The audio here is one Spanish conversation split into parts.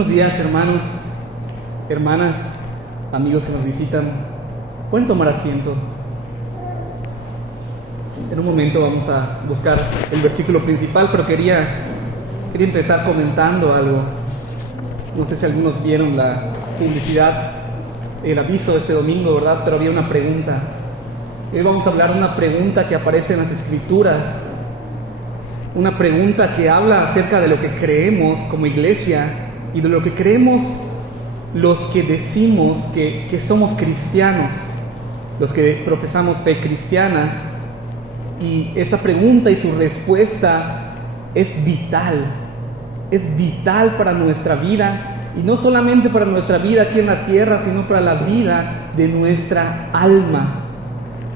Buenos días, hermanos, hermanas, amigos que nos visitan. Pueden tomar asiento. En un momento vamos a buscar el versículo principal, pero quería empezar comentando algo. No sé si algunos vieron la publicidad, el aviso de este domingo, ¿verdad? Pero había una pregunta. Hoy vamos a hablar de una pregunta que aparece en las Escrituras. Una pregunta que habla acerca de lo que creemos como iglesia y de lo que creemos los que decimos que somos cristianos, los que profesamos fe cristiana. Y esta pregunta y su respuesta es vital para nuestra vida, y no solamente para nuestra vida aquí en la tierra, sino para la vida de nuestra alma,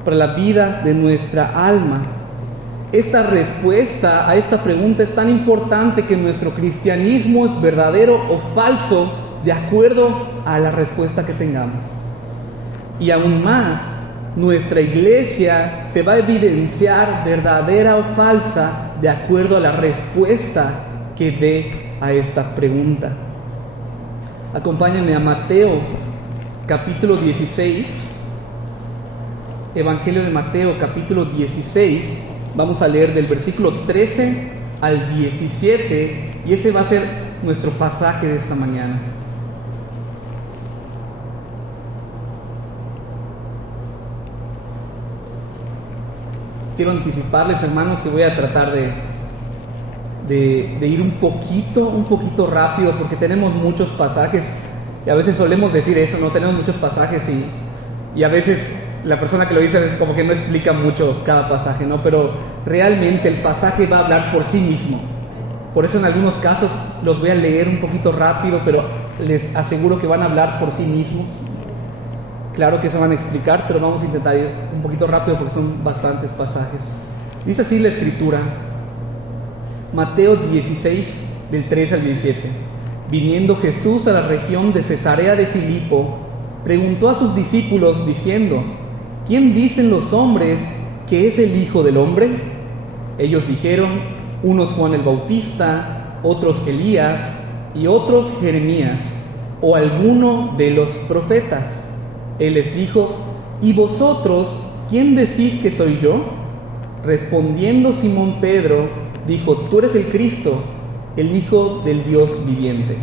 para la vida de nuestra alma. Esta respuesta a esta pregunta es tan importante que nuestro cristianismo es verdadero o falso de acuerdo a la respuesta que tengamos. Y aún más, nuestra iglesia se va a evidenciar verdadera o falsa de acuerdo a la respuesta que dé a esta pregunta. Acompáñenme a Mateo capítulo 16, Evangelio de Mateo capítulo 16. Vamos a leer del versículo 13 al 17 y ese va a ser nuestro pasaje de esta mañana. Quiero anticiparles, hermanos, que voy a tratar de ir un poquito rápido, porque tenemos muchos pasajes y a veces solemos decir eso, no tenemos muchos pasajes y a veces la persona que lo dice a veces como que no explica mucho cada pasaje, ¿no? Pero realmente el pasaje va a hablar por sí mismo. Por eso en algunos casos los voy a leer un poquito rápido, pero les aseguro que van a hablar por sí mismos. Claro que se van a explicar, pero vamos a intentar ir un poquito rápido porque son bastantes pasajes. Dice así la Escritura, Mateo 16, del 13 al 17. Viniendo Jesús a la región de Cesarea de Filipo, preguntó a sus discípulos diciendo: ¿quién dicen los hombres que es el Hijo del Hombre? Ellos dijeron: unos Juan el Bautista, otros Elías y otros Jeremías o alguno de los profetas. Él les dijo: ¿y vosotros quién decís que soy yo? Respondiendo Simón Pedro, dijo: tú eres el Cristo, el Hijo del Dios viviente.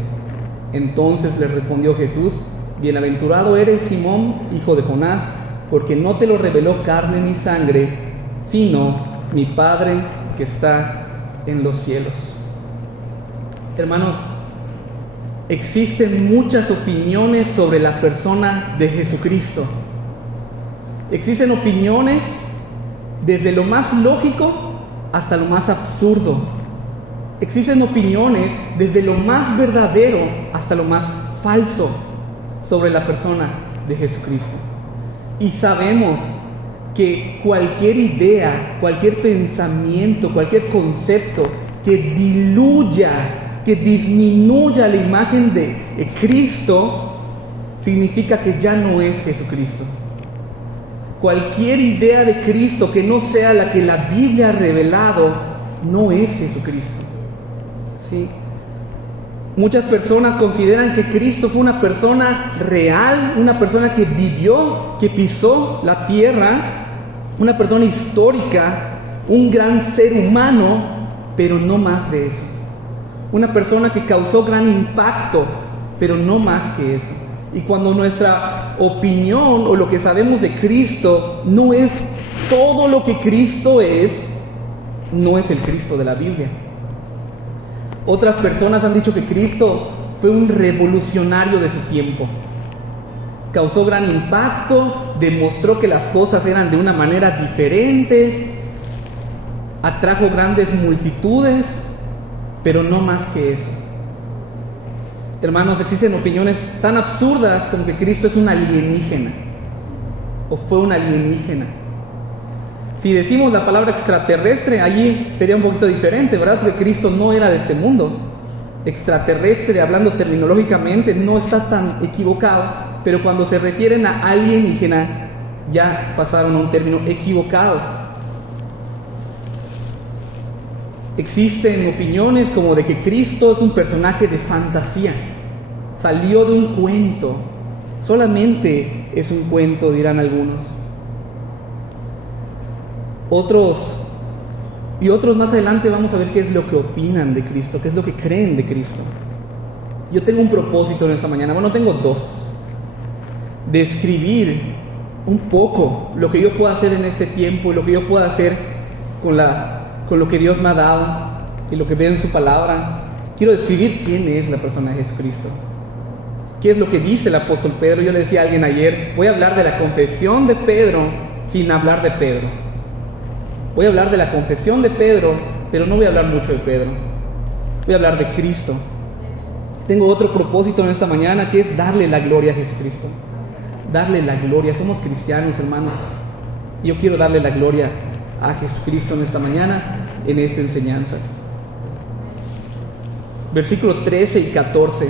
Entonces le respondió Jesús: bienaventurado eres, Simón, hijo de Jonás, porque no te lo reveló carne ni sangre, sino mi Padre que está en los cielos. Hermanos, existen muchas opiniones sobre la persona de Jesucristo. Existen opiniones desde lo más lógico hasta lo más absurdo. Existen opiniones desde lo más verdadero hasta lo más falso sobre la persona de Jesucristo. Y sabemos que cualquier idea, cualquier pensamiento, cualquier concepto que diluya, que disminuya la imagen de Cristo, significa que ya no es Jesucristo. Cualquier idea de Cristo que no sea la que la Biblia ha revelado, no es Jesucristo. ¿Sí? Muchas personas consideran que Cristo fue una persona real, una persona que vivió, que pisó la tierra, una persona histórica, un gran ser humano, pero no más de eso. Una persona que causó gran impacto, pero no más que eso. Y cuando nuestra opinión o lo que sabemos de Cristo no es todo lo que Cristo es, no es el Cristo de la Biblia. Otras personas han dicho que Cristo fue un revolucionario de su tiempo. Causó gran impacto, demostró que las cosas eran de una manera diferente, atrajo grandes multitudes, pero no más que eso. Hermanos, existen opiniones tan absurdas como que Cristo es un alienígena o fue un alienígena. Si decimos la palabra extraterrestre, allí sería un poquito diferente, ¿verdad? Porque Cristo no era de este mundo. Extraterrestre, hablando terminológicamente, no está tan equivocado, pero cuando se refieren a alienígena, ya pasaron a un término equivocado. Existen opiniones como de que Cristo es un personaje de fantasía. salió de un cuento. Solamente es un cuento, dirán algunos. Otros más adelante vamos a ver qué es lo que opinan de Cristo, qué es lo que creen de Cristo. Yo tengo un propósito en esta mañana, bueno, tengo dos. De escribir un poco lo que yo pueda hacer en este tiempo, lo que yo pueda hacer con lo que Dios me ha dado y lo que veo en su palabra. Quiero describir quién es la persona de Jesucristo. ¿Qué es lo que dice el apóstol Pedro? Yo le decía a alguien ayer, voy a hablar de la confesión de Pedro sin hablar de Pedro. Voy a hablar de la confesión de Pedro, pero no voy a hablar mucho de Pedro. Voy a hablar de Cristo. Tengo otro propósito en esta mañana, que es darle la gloria a Jesucristo. Darle la gloria. Somos cristianos, hermanos. Yo quiero darle la gloria a Jesucristo en esta mañana, en esta enseñanza. Versículo 13 y 14.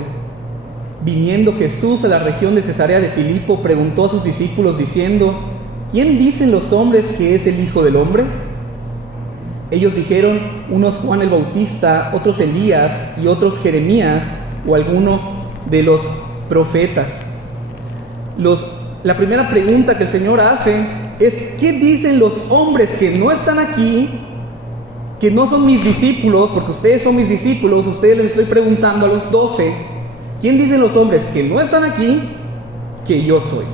Viniendo Jesús a la región de Cesarea de Filipo, preguntó a sus discípulos diciendo: ¿quién dicen los hombres que es el Hijo del Hombre? Ellos dijeron, unos Juan el Bautista, otros Elías y otros Jeremías o alguno de los profetas. La primera pregunta que el Señor hace es: ¿qué dicen los hombres que no están aquí, que no son mis discípulos? Porque ustedes son mis discípulos, ustedes les estoy preguntando a los 12, ¿quién dicen los hombres que no están aquí que yo soy?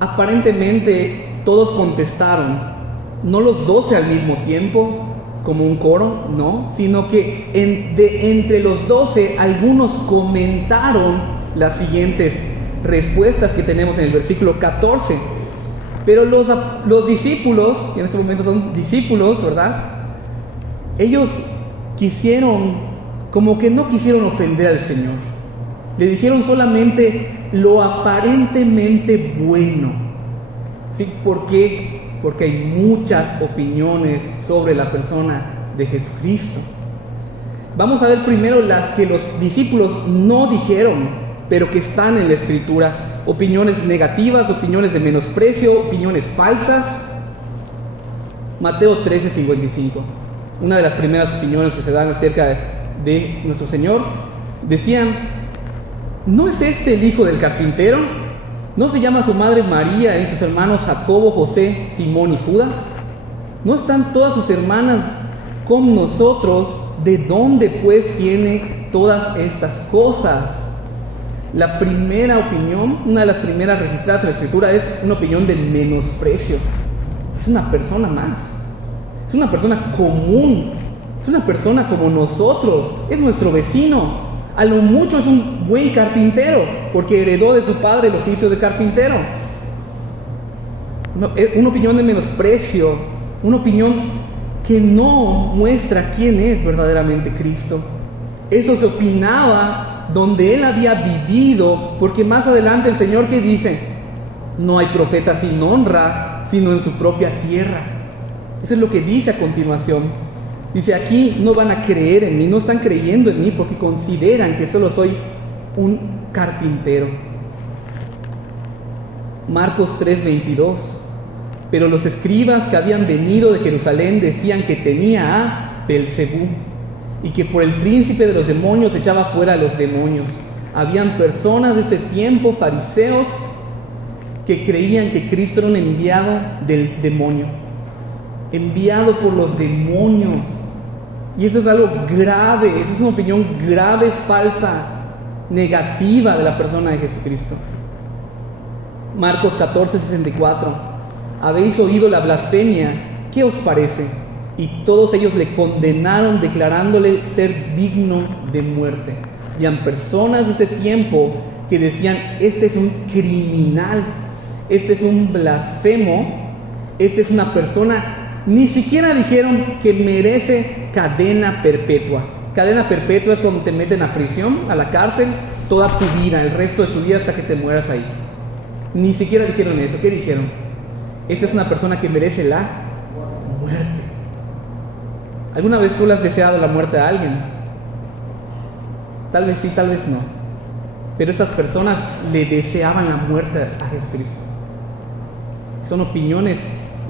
Aparentemente todos contestaron, no los 12 al mismo tiempo, como un coro, no, sino que entre los 12 algunos comentaron las siguientes respuestas que tenemos en el versículo 14. Pero los discípulos, que en este momento son discípulos, ¿verdad? Ellos como que no quisieron ofender al Señor. Le dijeron solamente lo aparentemente bueno. ¿Sí? ¿Por qué? Porque hay muchas opiniones sobre la persona de Jesucristo. Vamos a ver primero las que los discípulos no dijeron, pero que están en la Escritura. Opiniones negativas, opiniones de menosprecio, opiniones falsas. Mateo 13:55. Una de las primeras opiniones que se dan acerca de nuestro Señor. Decían: ¿no es este el hijo del carpintero? ¿No se llama su madre María y sus hermanos Jacobo, José, Simón y Judas? ¿No están todas sus hermanas con nosotros? ¿De dónde pues tiene todas estas cosas? La primera opinión, una de las primeras registradas en la Escritura, es una opinión de menosprecio. Es una persona más. Es una persona común. Es una persona como nosotros. Es nuestro vecino. A lo mucho es un buen carpintero, porque heredó de su padre el oficio de carpintero. Una opinión de menosprecio, una opinión que no muestra quién es verdaderamente Cristo. Eso se opinaba donde él había vivido, porque más adelante el Señor, ¿qué dice? No hay profeta sin honra, sino en su propia tierra. Eso es lo que dice a continuación. Dice: aquí no van a creer en mí, no están creyendo en mí porque consideran que solo soy un carpintero. Marcos 3:22. Pero los escribas que habían venido de Jerusalén decían que tenía a Belcebú y que por el príncipe de los demonios echaba fuera a los demonios. Habían personas de ese tiempo, fariseos, que creían que Cristo era un enviado del demonio, enviado por los demonios. Y eso es algo grave, esa es una opinión grave, falsa, negativa de la persona de Jesucristo. Marcos 14:64. Habéis oído la blasfemia, ¿qué os parece? Y todos ellos le condenaron, declarándole ser digno de muerte. Habían personas de ese tiempo que decían: este es un criminal, este es un blasfemo, este es una persona. Ni siquiera dijeron que merece cadena perpetua. Cadena perpetua es cuando te meten a prisión, a la cárcel, toda tu vida, el resto de tu vida hasta que te mueras ahí. Ni siquiera dijeron eso. ¿Qué dijeron? Esta es una persona que merece la muerte. ¿Alguna vez tú le has deseado la muerte a alguien? Tal vez sí, tal vez no. Pero estas personas le deseaban la muerte a Jesucristo. Son opiniones.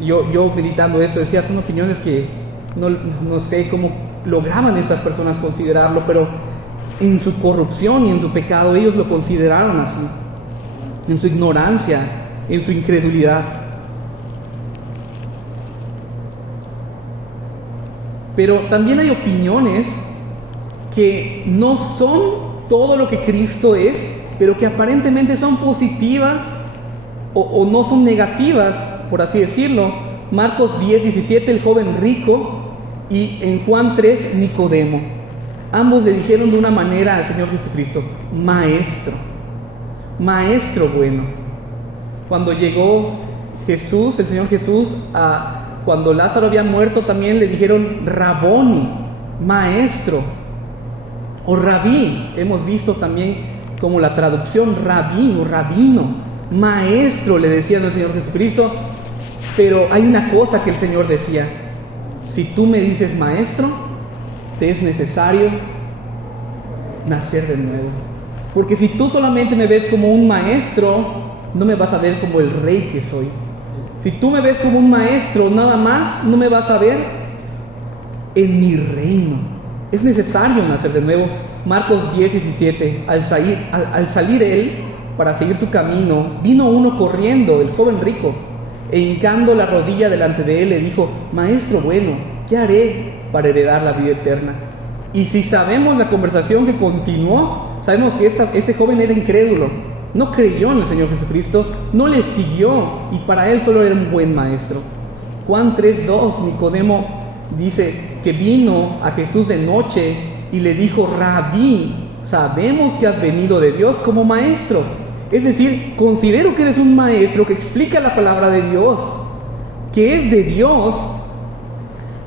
Yo meditando esto decía, son opiniones que no sé cómo lograban estas personas considerarlo, pero en su corrupción y en su pecado ellos lo consideraron así, en su ignorancia, en su incredulidad. Pero también hay opiniones que no son todo lo que Cristo es, pero que aparentemente son positivas o no son negativas, por así decirlo. Marcos 10:17, el joven rico, y en Juan 3, Nicodemo. Ambos le dijeron de una manera al Señor Jesucristo: Maestro, Maestro bueno. Cuando llegó Jesús, el Señor Jesús, cuando Lázaro había muerto, también le dijeron Raboni, Maestro, o Rabí. Hemos visto también como la traducción rabí o rabino, Maestro, le decían al Señor Jesucristo. Pero hay una cosa que el Señor decía: si tú me dices Maestro, te es necesario nacer de nuevo. Porque si tú solamente me ves como un maestro, no me vas a ver como el rey que soy. Si tú me ves como un maestro nada más, no me vas a ver en mi reino. Es necesario nacer de nuevo. Marcos 10:17, al salir él para seguir su camino, vino uno corriendo, el joven rico, e hincando la rodilla delante de él, le dijo: Maestro bueno, ¿qué haré para heredar la vida eterna? Y si sabemos la conversación que continuó, sabemos que este joven era incrédulo, no creyó en el Señor Jesucristo, no le siguió, y para él solo era un buen maestro. Juan 3:2, Nicodemo dice que vino a Jesús de noche y le dijo: Rabí, sabemos que has venido de Dios como maestro. Es decir, considero que eres un maestro que explica la palabra de Dios, que es de Dios,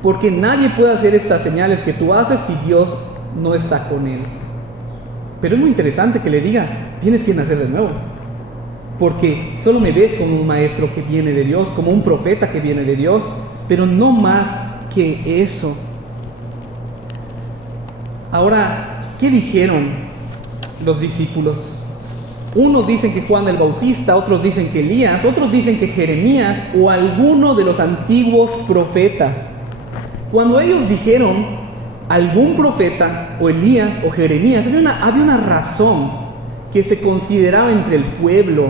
porque nadie puede hacer estas señales que tú haces si Dios no está con él. Pero es muy interesante que le diga: tienes que nacer de nuevo, porque solo me ves como un maestro que viene de Dios, como un profeta que viene de Dios, pero no más que eso. Ahora, ¿qué dijeron los discípulos? Unos dicen que Juan el Bautista, otros dicen que Elías, otros dicen que Jeremías o alguno de los antiguos profetas. Cuando ellos dijeron algún profeta o Elías o Jeremías, había una razón que se consideraba entre el pueblo.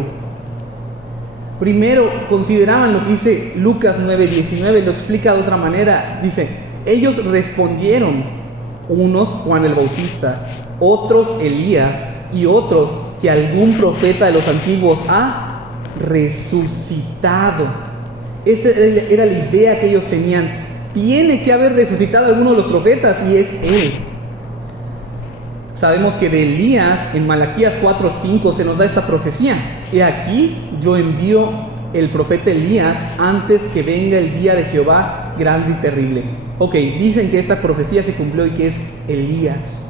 Primero, consideraban lo que dice Lucas 9:19, lo explica de otra manera. Dice: ellos respondieron, unos Juan el Bautista, otros Elías y otros que algún profeta de los antiguos ha resucitado. Esta era la idea que ellos tenían: tiene que haber resucitado alguno de los profetas, y es él. Sabemos que de Elías en Malaquías 4:5 se nos da esta profecía: he aquí yo envío el profeta Elías antes que venga el día de Jehová grande y terrible. Ok, dicen que esta profecía se cumplió y que es Elías.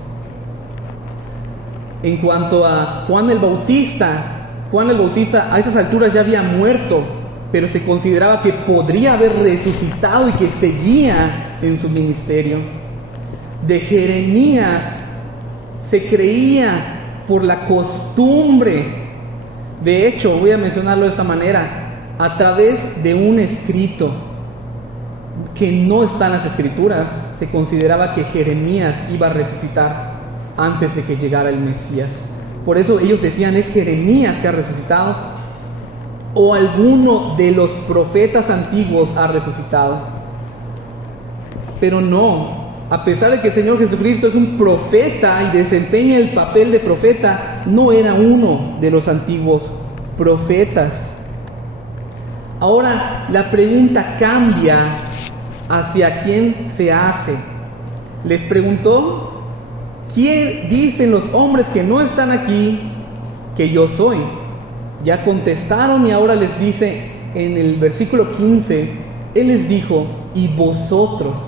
En cuanto a Juan el Bautista a esas alturas ya había muerto, pero se consideraba que podría haber resucitado y que seguía en su ministerio. De Jeremías se creía por la costumbre. De hecho, voy a mencionarlo de esta manera: a través de un escrito que no está en las Escrituras, se consideraba que Jeremías iba a resucitar antes de que llegara el Mesías. Por eso ellos decían: es Jeremías que ha resucitado, o alguno de los profetas antiguos ha resucitado. Pero no, a pesar de que el Señor Jesucristo es un profeta y desempeña el papel de profeta, no era uno de los antiguos profetas. Ahora la pregunta cambia hacia quién se hace. Les preguntó: ¿quién dicen los hombres que no están aquí que yo soy? Ya contestaron, y ahora les dice en el versículo 15, Él les dijo: ¿y vosotros,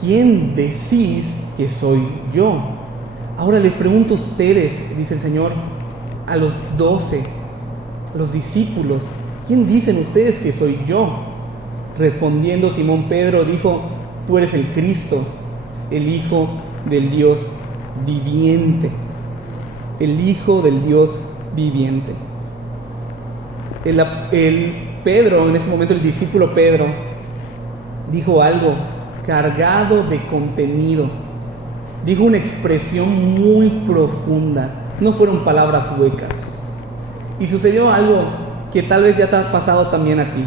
quién decís que soy yo? Ahora les pregunto a ustedes, dice el Señor, a los 12, los discípulos: ¿quién dicen ustedes que soy yo? Respondiendo Simón Pedro dijo: tú eres el Cristo, el Hijo del Dios viviente. El Hijo del Dios viviente. El Pedro, en ese momento el discípulo Pedro, dijo algo cargado de contenido. dijo una expresión muy profunda, no fueron palabras huecas. Y sucedió algo que tal vez ya te ha pasado también a ti.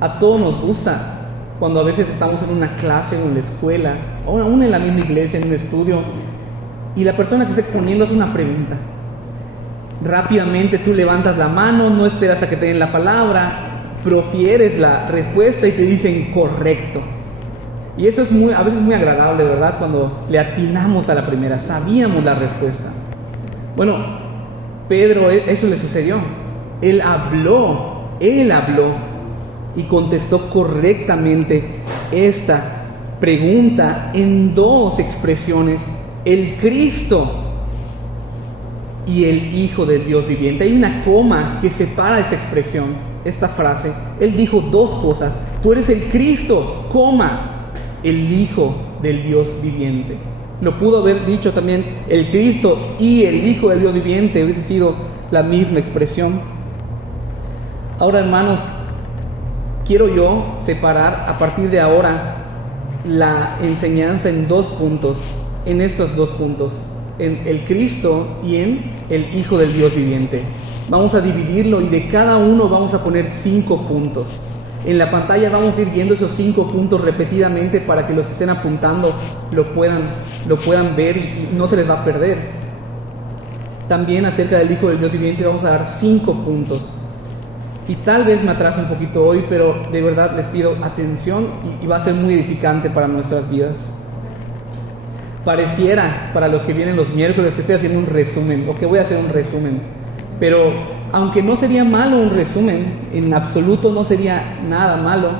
A todos nos gusta cuando a veces estamos en una clase o en la escuela, o aún en la misma iglesia, en un estudio, y la persona que está exponiendo hace una pregunta. Rápidamente tú levantas la mano, no esperas a que te den la palabra, profieres la respuesta y te dicen correcto. Y eso es a veces muy agradable, ¿verdad? Cuando le atinamos a la primera, sabíamos la respuesta. Bueno, Pedro, eso le sucedió. Él habló y contestó correctamente esta pregunta en dos expresiones: el Cristo y el Hijo del Dios viviente. Hay una coma que separa esta expresión, esta frase. Él dijo dos cosas: tú eres el Cristo, coma, el Hijo del Dios viviente. Lo pudo haber dicho también el Cristo y el Hijo del Dios viviente, hubiese sido la misma expresión. Ahora, hermanos, quiero yo separar a partir de ahora la enseñanza en dos puntos, en estos dos puntos, en el Cristo y en el Hijo del Dios viviente. Vamos a dividirlo y de cada uno vamos a poner 5 puntos. En la pantalla vamos a ir viendo esos 5 puntos repetidamente para que los que estén apuntando lo puedan ver y no se les va a perder. También acerca del Hijo del Dios viviente vamos a dar 5 puntos. Y tal vez me atrase un poquito hoy, pero de verdad les pido atención y va a ser muy edificante para nuestras vidas. Pareciera para los que vienen los miércoles que estoy haciendo un resumen o que voy a hacer un resumen, pero aunque no sería malo un resumen, en absoluto no sería nada malo,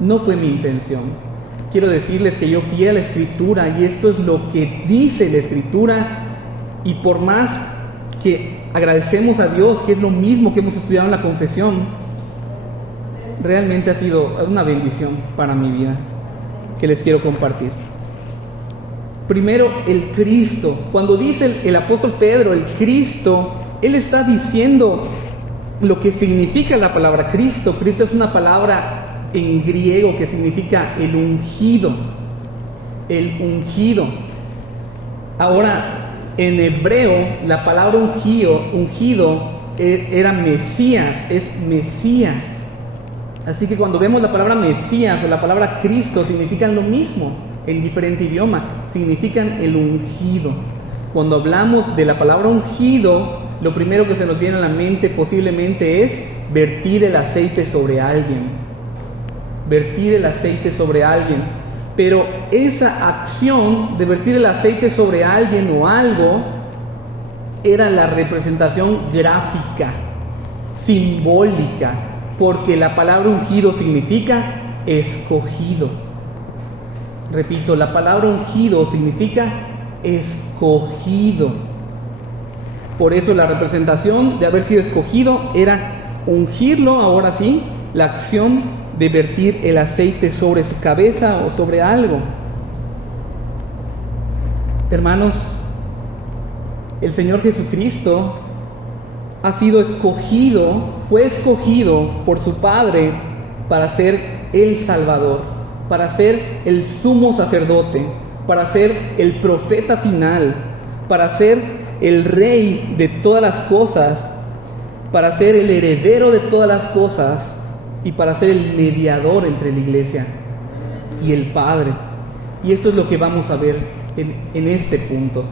no fue mi intención. Quiero decirles que yo fui a la Escritura y esto es lo que dice la Escritura, y por más que agradecemos a Dios, que es lo mismo que hemos estudiado en la confesión, realmente ha sido una bendición para mi vida que les quiero compartir. Primero, el Cristo. Cuando dice el apóstol Pedro, el Cristo, él está diciendo lo que significa la palabra Cristo. Cristo es una palabra en griego que significa el ungido. El ungido. Ahora, en hebreo, la palabra ungido era Mesías, es Mesías. Así que cuando vemos la palabra Mesías o la palabra Cristo, significan lo mismo en diferente idioma, significan el ungido. Cuando hablamos de la palabra ungido, lo primero que se nos viene a la mente posiblemente es vertir el aceite sobre alguien. Vertir el aceite sobre alguien. Pero esa acción de vertir el aceite sobre alguien o algo era la representación gráfica, simbólica, porque la palabra ungido significa escogido. Repito, la palabra ungido significa escogido. Por eso la representación de haber sido escogido era ungirlo, ahora sí, la acción de vertir el aceite sobre su cabeza o sobre algo. Hermanos, el Señor Jesucristo ha sido escogido, fue escogido por su Padre para ser el Salvador, para ser el sumo sacerdote, para ser el profeta final, para ser el rey de todas las cosas, para ser el heredero de todas las cosas y para ser el mediador entre la iglesia y el Padre. Y esto es lo que vamos a ver en este punto.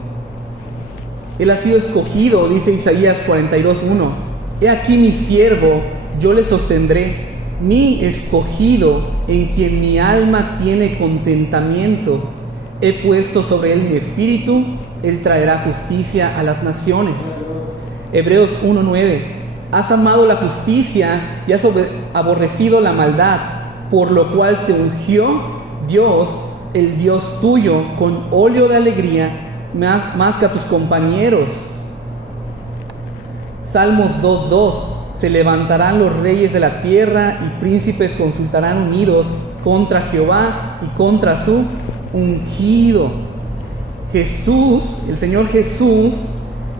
Él ha sido escogido, dice Isaías 42:1. He aquí mi siervo, yo le sostendré, mi escogido, en quien mi alma tiene contentamiento. He puesto sobre él mi espíritu, él traerá justicia a las naciones. Hebreos 1:9. Has amado la justicia y has aborrecido la maldad, por lo cual te ungió Dios, el Dios tuyo, con óleo de alegría, más que a tus compañeros. Salmos 2:2. Se levantarán los reyes de la tierra y príncipes consultarán unidos contra Jehová y contra su ungido. Jesús, el Señor Jesús,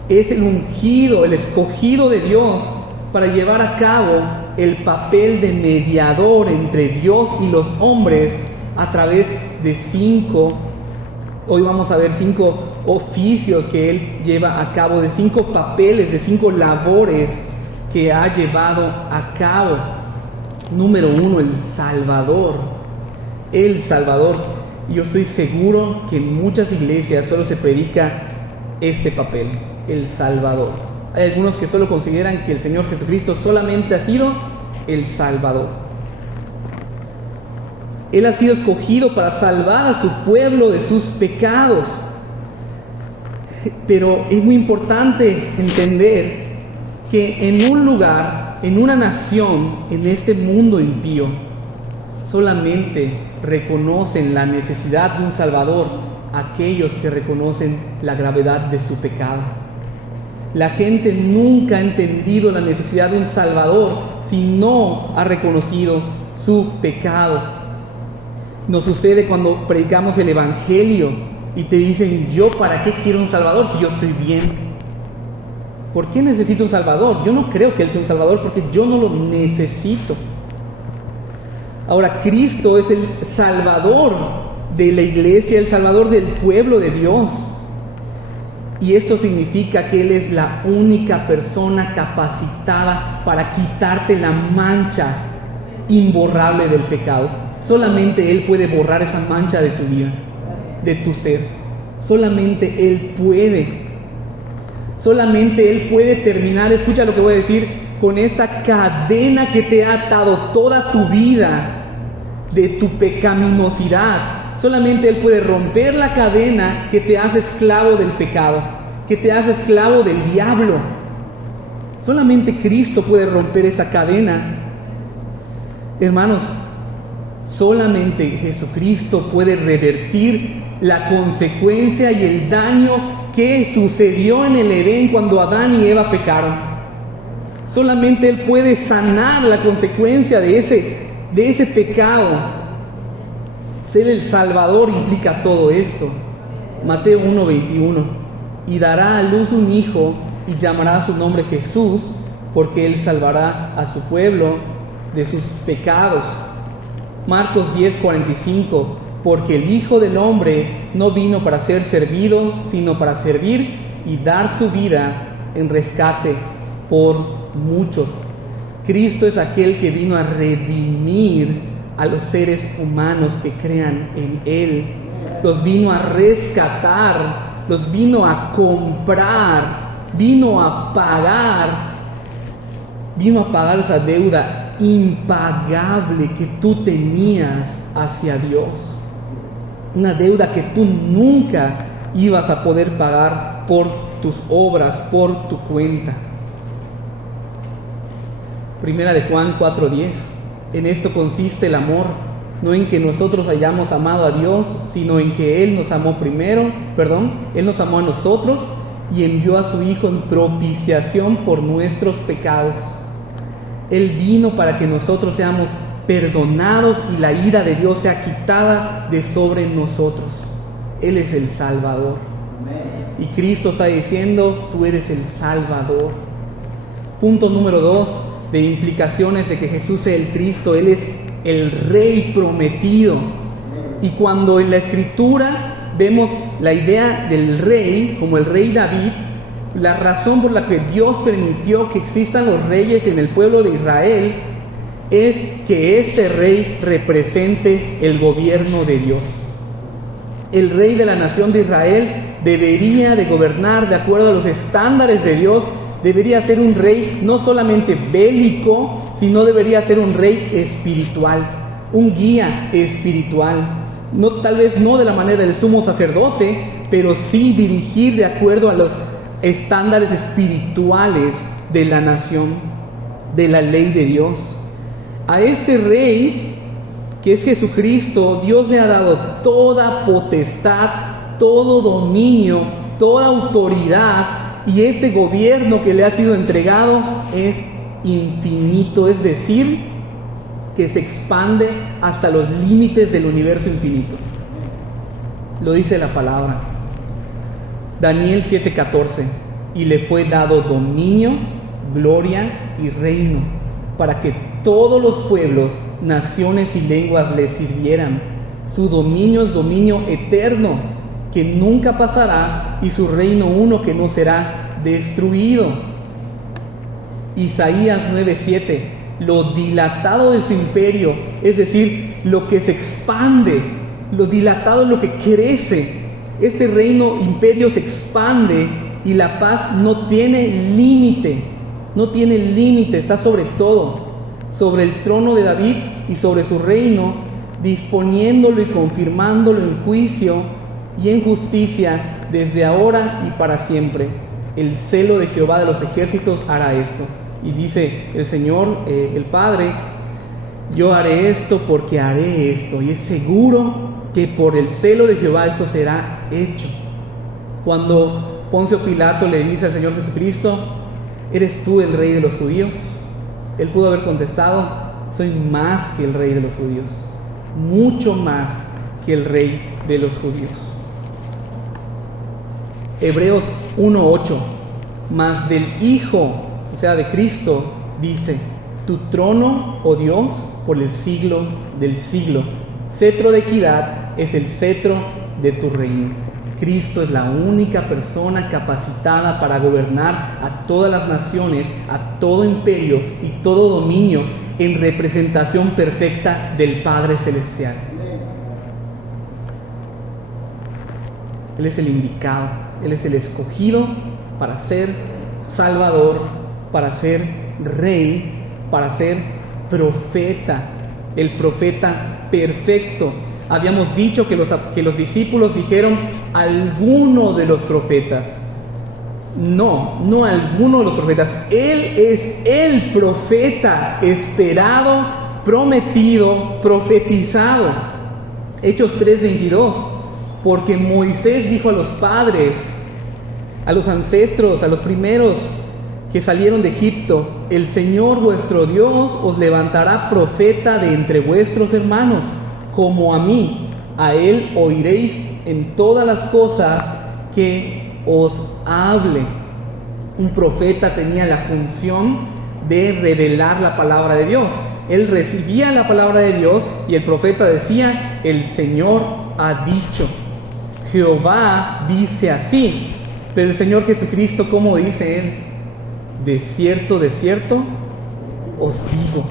es el ungido, el escogido de Dios para llevar a cabo el papel de mediador entre Dios y los hombres a través de hoy vamos a ver 5 oficios que Él lleva a cabo, de 5 papeles, de 5 labores que ha llevado a cabo. Número 1, el Salvador. El Salvador. Yo estoy seguro que en muchas iglesias solo se predica este papel, el Salvador. Hay algunos que solo consideran que el Señor Jesucristo solamente ha sido el Salvador. Él ha sido escogido para salvar a su pueblo de sus pecados. Pero es muy importante entender que en un lugar, en una nación, en este mundo impío, solamente reconocen la necesidad de un Salvador aquellos que reconocen la gravedad de su pecado. La gente nunca ha entendido la necesidad de un Salvador si no ha reconocido su pecado. Nos sucede cuando predicamos el Evangelio y te dicen: ¿yo para qué quiero un Salvador si yo estoy bien? ¿Por qué necesito un Salvador? Yo no creo que Él sea un Salvador porque yo no lo necesito. Ahora, Cristo es el Salvador de la iglesia, el Salvador del pueblo de Dios. Y esto significa que Él es la única persona capacitada para quitarte la mancha imborrable del pecado. Solamente Él puede borrar esa mancha de tu vida, de tu ser. Solamente Él puede. Solamente Él puede terminar, escucha lo que voy a decir, con esta cadena que te ha atado toda tu vida de tu pecaminosidad. Solamente Él puede romper la cadena que te hace esclavo del pecado, que te hace esclavo del diablo. Solamente Cristo puede romper esa cadena. Hermanos, solamente Jesucristo puede revertir la consecuencia y el daño que sucedió en el Edén cuando Adán y Eva pecaron. Solamente Él puede sanar la consecuencia de ese pecado. Ser el Salvador implica todo esto. Mateo 1:21. Y dará a luz un hijo y llamará su nombre Jesús, porque Él salvará a su pueblo de sus pecados. Marcos 10:45. Porque el Hijo del Hombre no vino para ser servido, sino para servir y dar su vida en rescate por muchos. Cristo es aquel que vino a redimir a los seres humanos que crean en Él. Los vino a rescatar, los vino a comprar, vino a pagar esa deuda impagable que tú tenías hacia Dios. Una deuda que tú nunca ibas a poder pagar por tus obras, por tu cuenta. Primera de Juan 4:10. En esto consiste el amor, no en que nosotros hayamos amado a Dios, sino en que Él nos amó Él nos amó a nosotros y envió a su Hijo en propiciación por nuestros pecados. Él vino para que nosotros seamos perdonados y la ira de Dios sea quitada de sobre nosotros. Él es el Salvador. Y Cristo está diciendo: tú eres el Salvador. Punto número 2 de implicaciones de que Jesús es el Cristo. Él es el Rey prometido. Y cuando en la Escritura vemos la idea del Rey, como el Rey David, la razón por la que Dios permitió que existan los reyes en el pueblo de Israel es que este rey represente el gobierno de Dios. El rey de la nación de Israel debería de gobernar de acuerdo a los estándares de Dios. Debería ser un rey no solamente bélico, sino debería ser un rey espiritual, un guía espiritual. No, tal vez no de la manera del sumo sacerdote, pero sí dirigir de acuerdo a los estándares espirituales de la nación, de la ley de Dios. A este rey, que es Jesucristo, Dios le ha dado toda potestad, todo dominio, toda autoridad, y este gobierno que le ha sido entregado es infinito, es decir, que se expande hasta los límites del universo infinito. Lo dice la palabra. Daniel 7:14. Y le fue dado dominio, gloria y reino, para que todos los pueblos, naciones y lenguas le sirvieran. Su dominio es dominio eterno, que nunca pasará, y su reino uno que no será destruido. Isaías 9:7, lo dilatado de su imperio, es decir, lo que se expande, lo dilatado es lo que crece. Este reino, imperio se expande y la paz no tiene límite, está sobre todo, sobre el trono de David y sobre su reino, disponiéndolo y confirmándolo en juicio y en justicia desde ahora y para siempre. El celo de Jehová de los ejércitos hará esto. Y dice el Señor, el Padre, yo haré esto porque haré esto, y es seguro que por el celo de Jehová esto será hecho. Cuando Poncio Pilato le dice al Señor Jesucristo, ¿eres tú el rey de los judíos? Él pudo haber contestado, soy más que el rey de los judíos, mucho más que el rey de los judíos. Hebreos 1:8, mas del Hijo, o sea, de Cristo, dice, tu trono, oh Dios, por el siglo del siglo. Cetro de equidad es el cetro de tu reino. Cristo es la única persona capacitada para gobernar a todas las naciones, a todo imperio y todo dominio en representación perfecta del Padre Celestial. Él es el indicado, Él es el escogido para ser Salvador, para ser Rey, para ser profeta, el profeta perfecto. Habíamos dicho que los discípulos dijeron alguno de los profetas. No alguno de los profetas. Él es el profeta esperado, prometido, profetizado. Hechos 3:22. Porque Moisés dijo a los padres, a los ancestros, a los primeros que salieron de Egipto, el Señor vuestro Dios os levantará profeta de entre vuestros hermanos, como a mí. A él oiréis en todas las cosas que os hable. Un profeta tenía la función de revelar la palabra de Dios. Él recibía la palabra de Dios y el profeta decía, el Señor ha dicho, Jehová dice así. Pero el Señor Jesucristo, ¿cómo dice Él? De cierto os digo.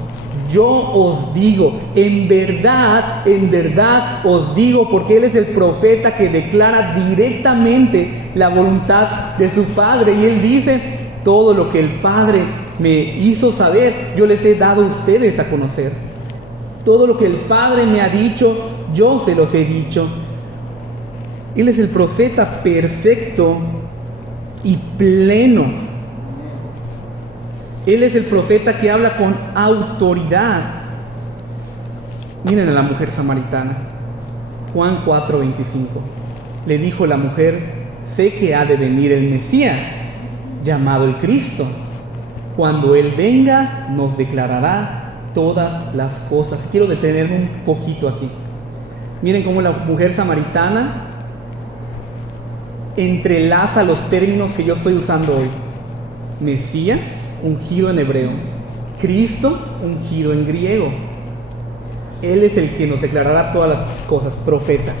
Yo os digo, en verdad os digo, porque Él es el profeta que declara directamente la voluntad de su Padre. Y Él dice, todo lo que el Padre me hizo saber, yo les he dado a ustedes a conocer. Todo lo que el Padre me ha dicho, yo se los he dicho. Él es el profeta perfecto y pleno. Él es el profeta que habla con autoridad. Miren a la mujer samaritana. Juan 4:25. Le dijo la mujer, sé que ha de venir el Mesías, llamado el Cristo. Cuando Él venga, nos declarará todas las cosas. Quiero detenerme un poquito aquí. Miren cómo la mujer samaritana entrelaza los términos que yo estoy usando hoy. Mesías, ungido en hebreo. Cristo, ungido en griego. Él es el que nos declarará todas las cosas, profeta.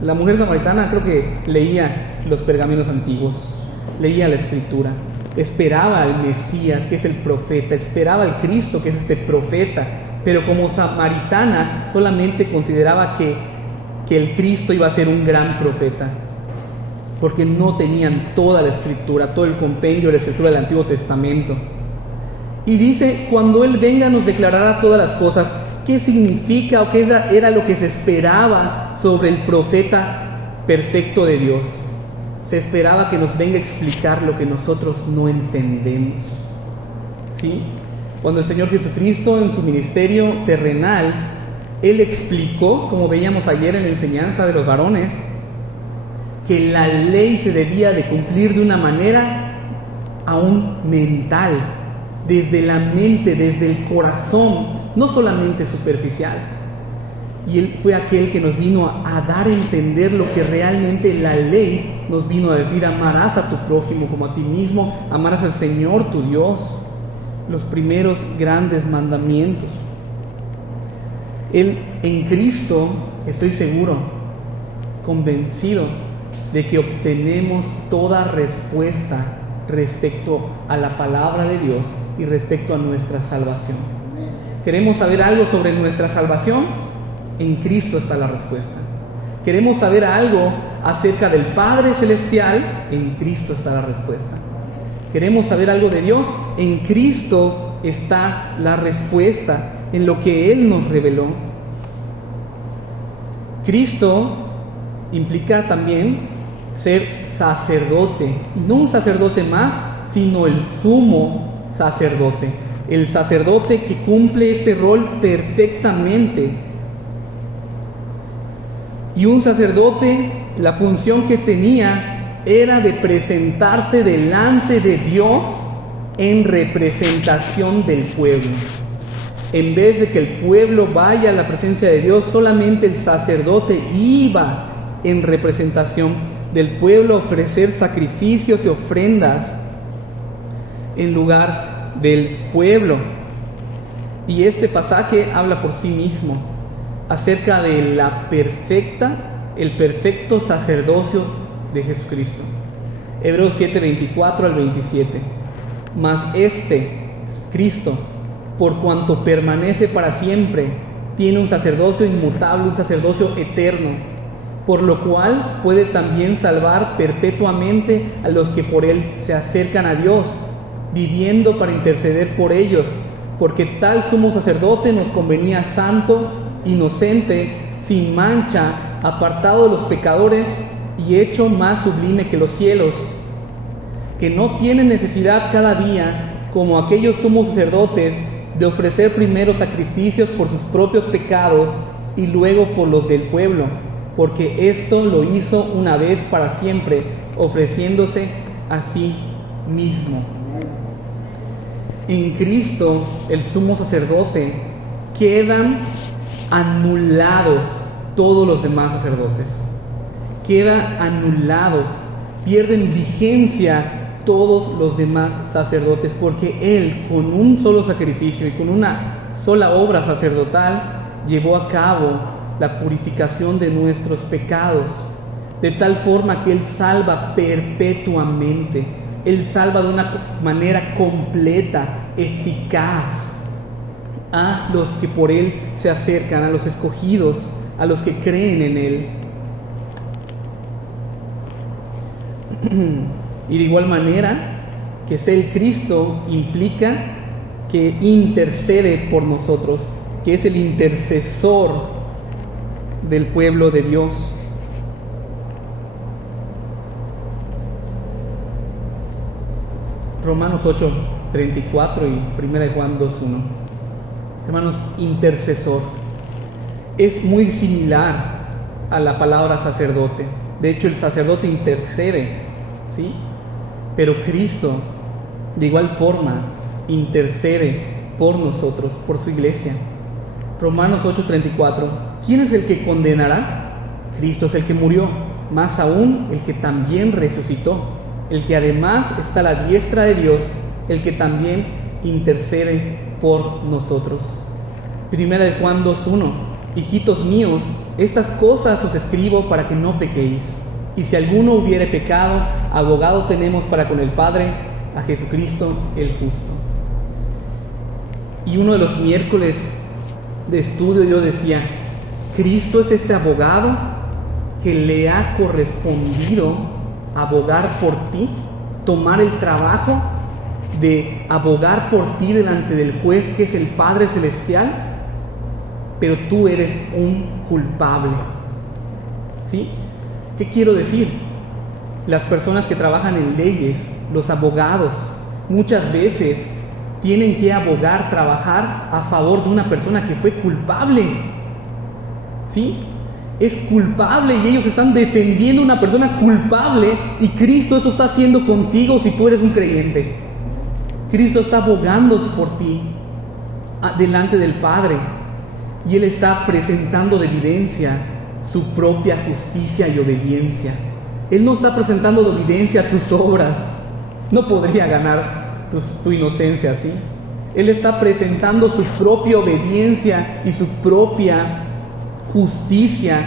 La mujer samaritana creo que leía los pergaminos antiguos, leía la escritura, esperaba al Mesías, que es el profeta, esperaba al Cristo, que es este profeta, pero como samaritana solamente consideraba que el Cristo iba a ser un gran profeta, porque no tenían toda la escritura, todo el compendio de la escritura del Antiguo Testamento. Y dice, cuando Él venga nos declarará todas las cosas. ¿Qué significa o qué era lo que se esperaba sobre el profeta perfecto de Dios? Se esperaba que nos venga a explicar lo que nosotros no entendemos. ¿Sí? Cuando el Señor Jesucristo en su ministerio terrenal, Él explicó, como veíamos ayer en la enseñanza de los varones, que la ley se debía de cumplir de una manera aún mental, desde la mente, desde el corazón, no solamente superficial. Y Él fue aquel que nos vino a dar a entender lo que realmente la ley nos vino a decir: amarás a tu prójimo como a ti mismo, amarás al Señor tu Dios, los primeros grandes mandamientos. Él en Cristo, estoy seguro, convencido de que obtenemos toda respuesta respecto a la palabra de Dios y respecto a nuestra salvación. ¿Queremos saber algo sobre nuestra salvación? En Cristo está la respuesta. ¿Queremos saber algo acerca del Padre Celestial? En Cristo está la respuesta. ¿Queremos saber algo de Dios? En Cristo está la respuesta, en lo que Él nos reveló. Cristo implica también ser sacerdote, y no un sacerdote más, sino el sumo sacerdote, el sacerdote que cumple este rol perfectamente. Y un sacerdote, la función que tenía era de presentarse delante de Dios en representación del pueblo. En vez de que el pueblo vaya a la presencia de Dios, solamente el sacerdote iba en representación del pueblo a ofrecer sacrificios y ofrendas en lugar del pueblo. Y este pasaje habla por sí mismo acerca de el perfecto sacerdocio de Jesucristo. Hebreos 7, 24 al 27. Mas Cristo, por cuanto permanece para siempre, tiene un sacerdocio inmutable, un sacerdocio eterno, por lo cual puede también salvar perpetuamente a los que por Él se acercan a Dios, viviendo para interceder por ellos, porque tal sumo sacerdote nos convenía santo, inocente, sin mancha, apartado de los pecadores y hecho más sublime que los cielos, que no tiene necesidad cada día, como aquellos sumos sacerdotes, de ofrecer primero sacrificios por sus propios pecados y luego por los del pueblo, porque esto lo hizo una vez para siempre, ofreciéndose a sí mismo. En Cristo, el sumo sacerdote, quedan anulados todos los demás sacerdotes. Queda anulado, pierden vigencia todos los demás sacerdotes, porque Él, con un solo sacrificio y con una sola obra sacerdotal, llevó a cabo la purificación de nuestros pecados, de tal forma que Él salva perpetuamente. Él salva de una manera completa, eficaz, a los que por Él se acercan, a los escogidos, a los que creen en Él. Y de igual manera, que sea el Cristo implica que intercede por nosotros, que es el intercesor del pueblo de Dios. Romanos 8, 34 y 1 Juan 2, 1. Hermanos, intercesor es muy similar a la palabra sacerdote. De hecho, el sacerdote intercede, ¿sí? Pero Cristo, de igual forma, intercede por nosotros, por su iglesia. Romanos 8:34. ¿Quién es el que condenará? Cristo es el que murió, más aún el que también resucitó, el que además está a la diestra de Dios, el que también intercede por nosotros. Primera de Juan 2:1. Hijitos míos, estas cosas os escribo para que no pequéis. Y si alguno hubiere pecado, abogado tenemos para con el Padre, a Jesucristo el justo. Y uno de los miércoles de estudio yo decía, Cristo es este abogado que le ha correspondido abogar por ti, tomar el trabajo de abogar por ti delante del juez que es el Padre Celestial, pero tú eres un culpable. ¿Sí? ¿Qué quiero decir? Las personas que trabajan en leyes, los abogados, muchas veces tienen que abogar, trabajar a favor de una persona que fue culpable. ¿Sí? Es culpable y ellos están defendiendo a una persona culpable, y Cristo eso está haciendo contigo si tú eres un creyente. Cristo está abogando por ti delante del Padre, y Él está presentando de evidencia su propia justicia y obediencia. Él no está presentando de evidencia tus obras. No podría ganar tu inocencia así. Él está presentando su propia obediencia y su propia justicia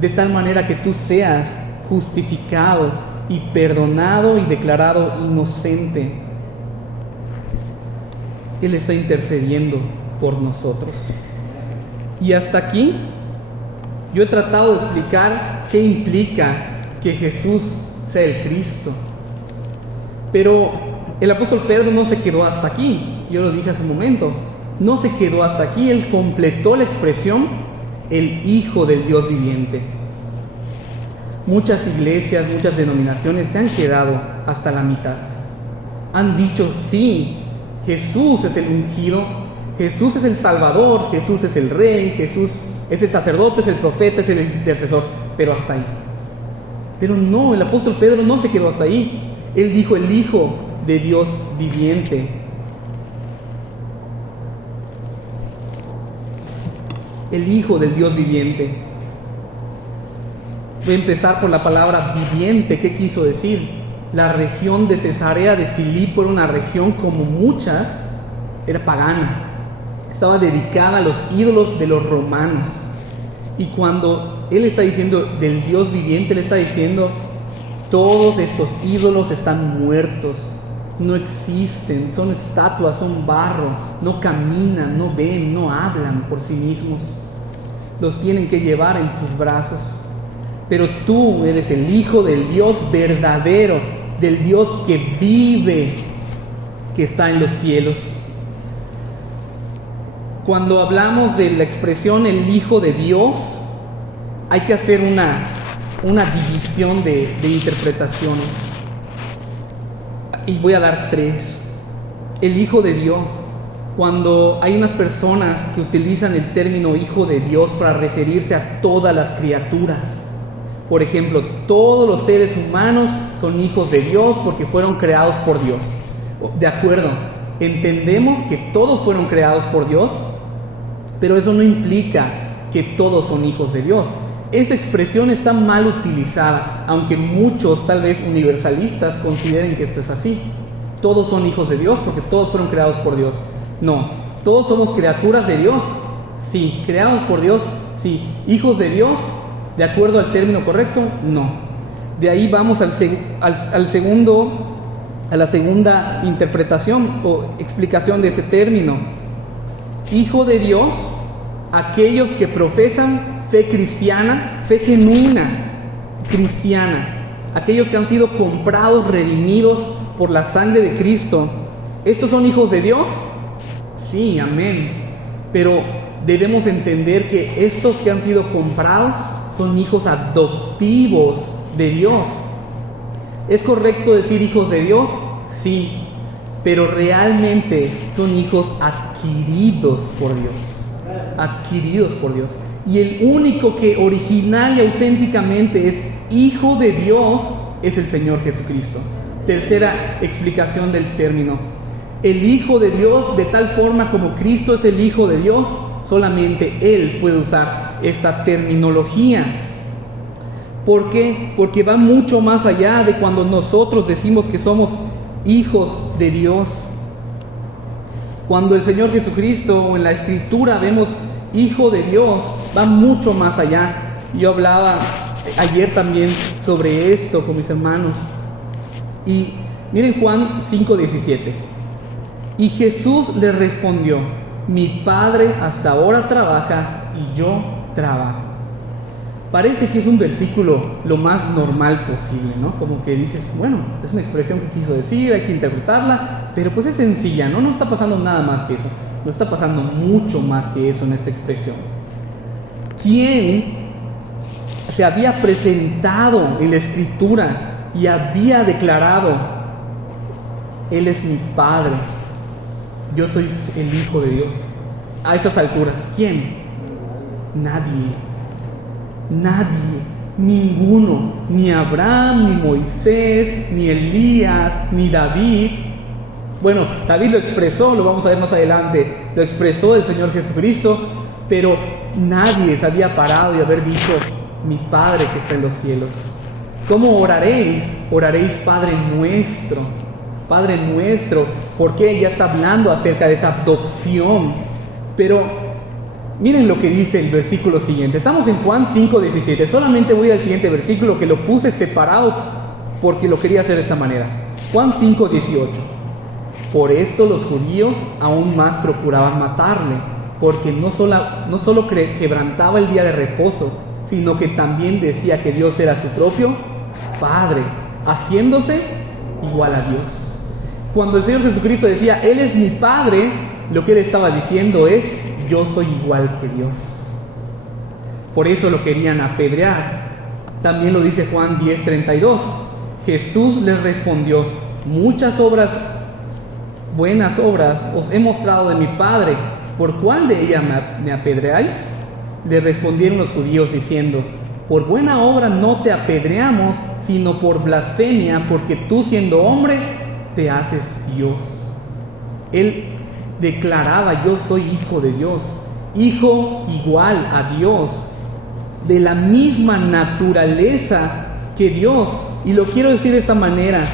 de tal manera que tú seas justificado y perdonado y declarado inocente. Él está intercediendo por nosotros. Y hasta aquí yo he tratado de explicar qué implica que Jesús sea el Cristo. Pero el apóstol Pedro no se quedó hasta aquí. Yo lo dije hace un momento. No se quedó hasta aquí. Él completó la expresión, el Hijo del Dios viviente. Muchas iglesias, muchas denominaciones se han quedado hasta la mitad. Han dicho, sí, Jesús es el ungido, Jesús es el Salvador, Jesús es el Rey, Jesús es el sacerdote, es el profeta, es el intercesor, pero hasta ahí. Pero no, el apóstol Pedro no se quedó hasta ahí. Él dijo el Hijo de Dios viviente. El Hijo del Dios viviente. Voy a empezar por la palabra viviente. ¿Qué quiso decir? La región de Cesarea de Filipo era una región, como muchas, era pagana. Estaba dedicada a los ídolos de los romanos. Y cuando él está diciendo del Dios viviente, él está diciendo, todos estos ídolos están muertos, no existen, son estatuas, son barro, no caminan, no ven, no hablan por sí mismos. Los tienen que llevar en sus brazos. Pero tú eres el Hijo del Dios verdadero, del Dios que vive, que está en los cielos. Cuando hablamos de la expresión el Hijo de Dios, hay que hacer una división de interpretaciones. Y voy a dar 3. El Hijo de Dios, cuando hay unas personas que utilizan el término Hijo de Dios para referirse a todas las criaturas. Por ejemplo, todos los seres humanos son hijos de Dios porque fueron creados por Dios. De acuerdo, entendemos que todos fueron creados por Dios, pero eso no implica que todos son hijos de Dios. Esa expresión está mal utilizada, aunque muchos, tal vez universalistas, consideren que esto es así. Todos son hijos de Dios porque todos fueron creados por Dios. No, todos somos criaturas de Dios. Sí, creados por Dios, sí. Hijos de Dios, ¿de acuerdo al término correcto? No. De ahí vamos a la segunda interpretación o explicación de ese término. Hijo de Dios, aquellos que profesan fe cristiana, fe genuina cristiana, aquellos que han sido comprados, redimidos por la sangre de Cristo. ¿Estos son hijos de Dios? Sí, amén. Pero debemos entender que estos que han sido comprados son hijos adoptivos de Dios. ¿Es correcto decir hijos de Dios? Sí, pero realmente son hijos adquiridos por Dios. Adquiridos por Dios. Y el único que original y auténticamente es hijo de Dios es el Señor Jesucristo. Tercera explicación del término. El Hijo de Dios, de tal forma como Cristo es el Hijo de Dios, solamente Él puede usar esta terminología. ¿Por qué? Porque va mucho más allá de cuando nosotros decimos que somos hijos de Dios. Cuando el Señor Jesucristo o en la Escritura vemos Hijo de Dios, va mucho más allá. Yo hablaba ayer también sobre esto con mis hermanos. Y miren Juan 5:17. Y Jesús le respondió: mi Padre hasta ahora trabaja y yo trabajo. Parece que es un versículo lo más normal posible, ¿no? Como que dices, bueno, es una expresión que quiso decir, hay que interpretarla, pero pues es sencilla, ¿no? No está pasando nada más que eso. No está pasando mucho más que eso en esta expresión. ¿Quién se había presentado en la Escritura y había declarado: Él es mi Padre, yo soy el Hijo de Dios? A esas alturas, ¿quién? Nadie. Nadie, ninguno, ni Abraham, ni Moisés, ni Elías, ni David. Bueno, David lo expresó, lo vamos a ver más adelante, lo expresó el Señor Jesucristo, pero nadie se había parado y haber dicho: mi Padre que está en los cielos. ¿Cómo oraréis? Oraréis Padre nuestro. Padre nuestro, porque ya está hablando acerca de esa adopción. Pero Miren lo que dice el versículo siguiente. Estamos en Juan 5:17. Solamente voy al siguiente versículo, que lo puse separado porque lo quería hacer de esta manera. Juan 5:18. Por esto los judíos aún más procuraban matarle, porque no solo quebrantaba el día de reposo, sino que también decía que Dios era su propio Padre, haciéndose igual a Dios. Cuando el Señor Jesucristo decía, Él es mi Padre, lo que Él estaba diciendo es, yo soy igual que Dios. Por eso lo querían apedrear. También lo dice Juan 10:32. Jesús les respondió, muchas buenas obras os he mostrado de mi Padre, ¿por cuál de ellas me apedreáis? Le respondieron los judíos diciendo, por buena obra no te apedreamos, sino por blasfemia, porque tú siendo hombre te haces Dios. Él declaraba, yo soy hijo de Dios, hijo igual a Dios, de la misma naturaleza que Dios. Y lo quiero decir de esta manera,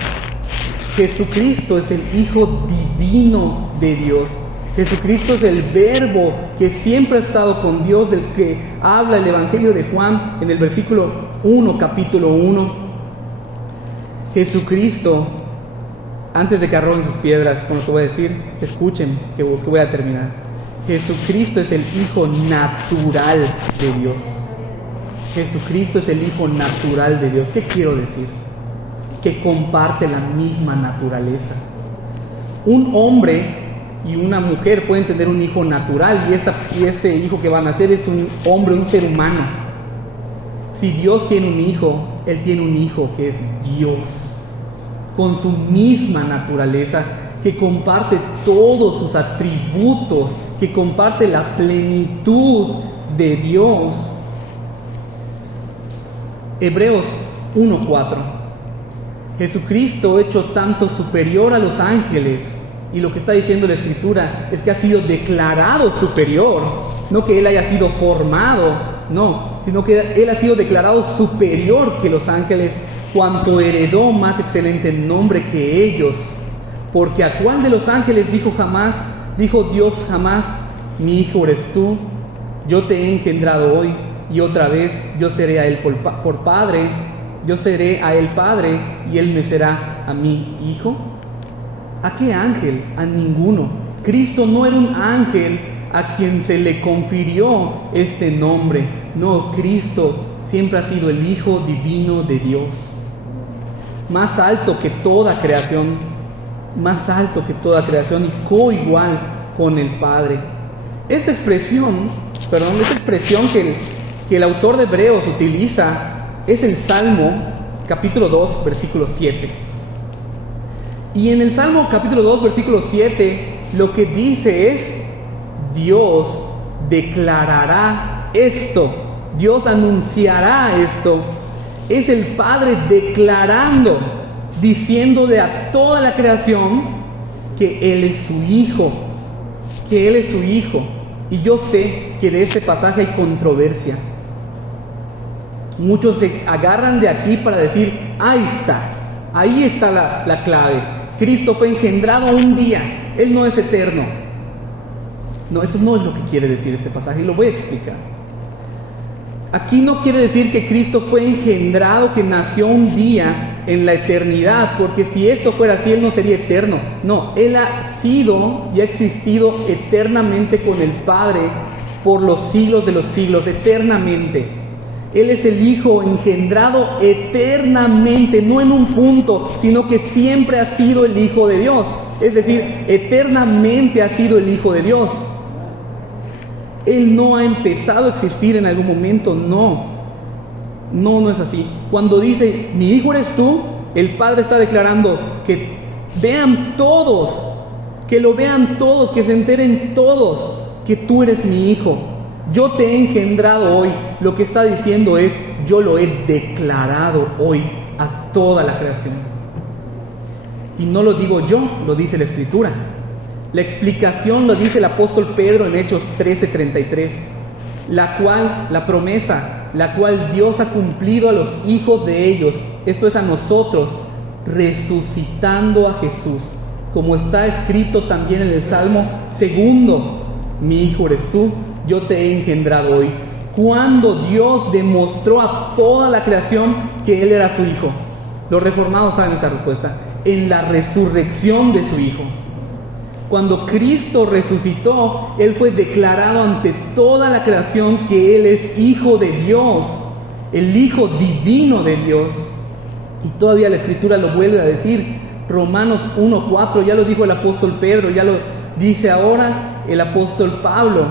Jesucristo es el Hijo divino de Dios. Jesucristo es el Verbo que siempre ha estado con Dios, del que habla el Evangelio de Juan en el versículo 1, capítulo 1. Jesucristo, antes de que arrojen sus piedras, con lo que voy a decir, escuchen que voy a terminar. Jesucristo es el Hijo natural de Dios. Jesucristo es el Hijo natural de Dios. ¿Qué quiero decir? Que comparte la misma naturaleza. Un hombre y una mujer pueden tener un hijo natural, y este hijo que va a nacer es un hombre, un ser humano. Si Dios tiene un hijo, Él tiene un hijo que es Dios, con su misma naturaleza, que comparte todos sus atributos, que comparte la plenitud de Dios. Hebreos 1:4. Jesucristo, hecho tanto superior a los ángeles, y lo que está diciendo la Escritura es que ha sido declarado superior, no que Él haya sido formado, no, sino que Él ha sido declarado superior que los ángeles, cuanto heredó más excelente nombre que ellos. Porque ¿a cuál de los ángeles dijo Dios jamás, mi hijo eres tú, yo te he engendrado hoy, y otra vez yo seré a Él por padre, yo seré a Él padre, y Él me será a mí hijo? ¿A qué ángel? A ninguno. Cristo no era un ángel a quien se le confirió este nombre. No, Cristo siempre ha sido el Hijo divino de Dios. Más alto que toda creación, y coigual con el Padre. Esta expresión que el autor de Hebreos utiliza es el Salmo capítulo 2, versículo 7. Y en el Salmo capítulo 2, versículo 7, lo que dice es, Dios declarará esto, Dios anunciará esto. Es el Padre declarando, diciéndole a toda la creación que Él es su Hijo, Y yo sé que de este pasaje hay controversia. Muchos se agarran de aquí para decir, ahí está la clave. Cristo fue engendrado un día, Él no es eterno. No, eso no es lo que quiere decir este pasaje, y lo voy a explicar. Aquí no quiere decir que Cristo fue engendrado, que nació un día en la eternidad, porque si esto fuera así, Él no sería eterno. No, Él ha sido y ha existido eternamente con el Padre por los siglos de los siglos, eternamente. Él es el Hijo engendrado eternamente, no en un punto, sino que siempre ha sido el Hijo de Dios. Es decir, eternamente ha sido el Hijo de Dios. Él no ha empezado a existir en algún momento, no es así. Cuando dice, mi Hijo eres tú, el Padre está declarando que vean todos, que lo vean todos, que se enteren todos, que tú eres mi Hijo. Yo te he engendrado hoy. Lo que está diciendo es, yo lo he declarado hoy a toda la creación. Y no lo digo yo, lo dice la Escritura. La explicación lo dice el apóstol Pedro en Hechos 13:33, la promesa, la cual Dios ha cumplido a los hijos de ellos, esto es a nosotros, resucitando a Jesús, como está escrito también en el Salmo 2, mi Hijo eres tú, yo te he engendrado hoy. Cuando Dios demostró a toda la creación que Él era su Hijo. Los reformados saben esta respuesta. En la resurrección de su Hijo. Cuando Cristo resucitó, Él fue declarado ante toda la creación que Él es Hijo de Dios, el Hijo divino de Dios. Y todavía la Escritura lo vuelve a decir. Romanos 1:4, ya lo dijo el apóstol Pedro, ya lo dice ahora el apóstol Pablo.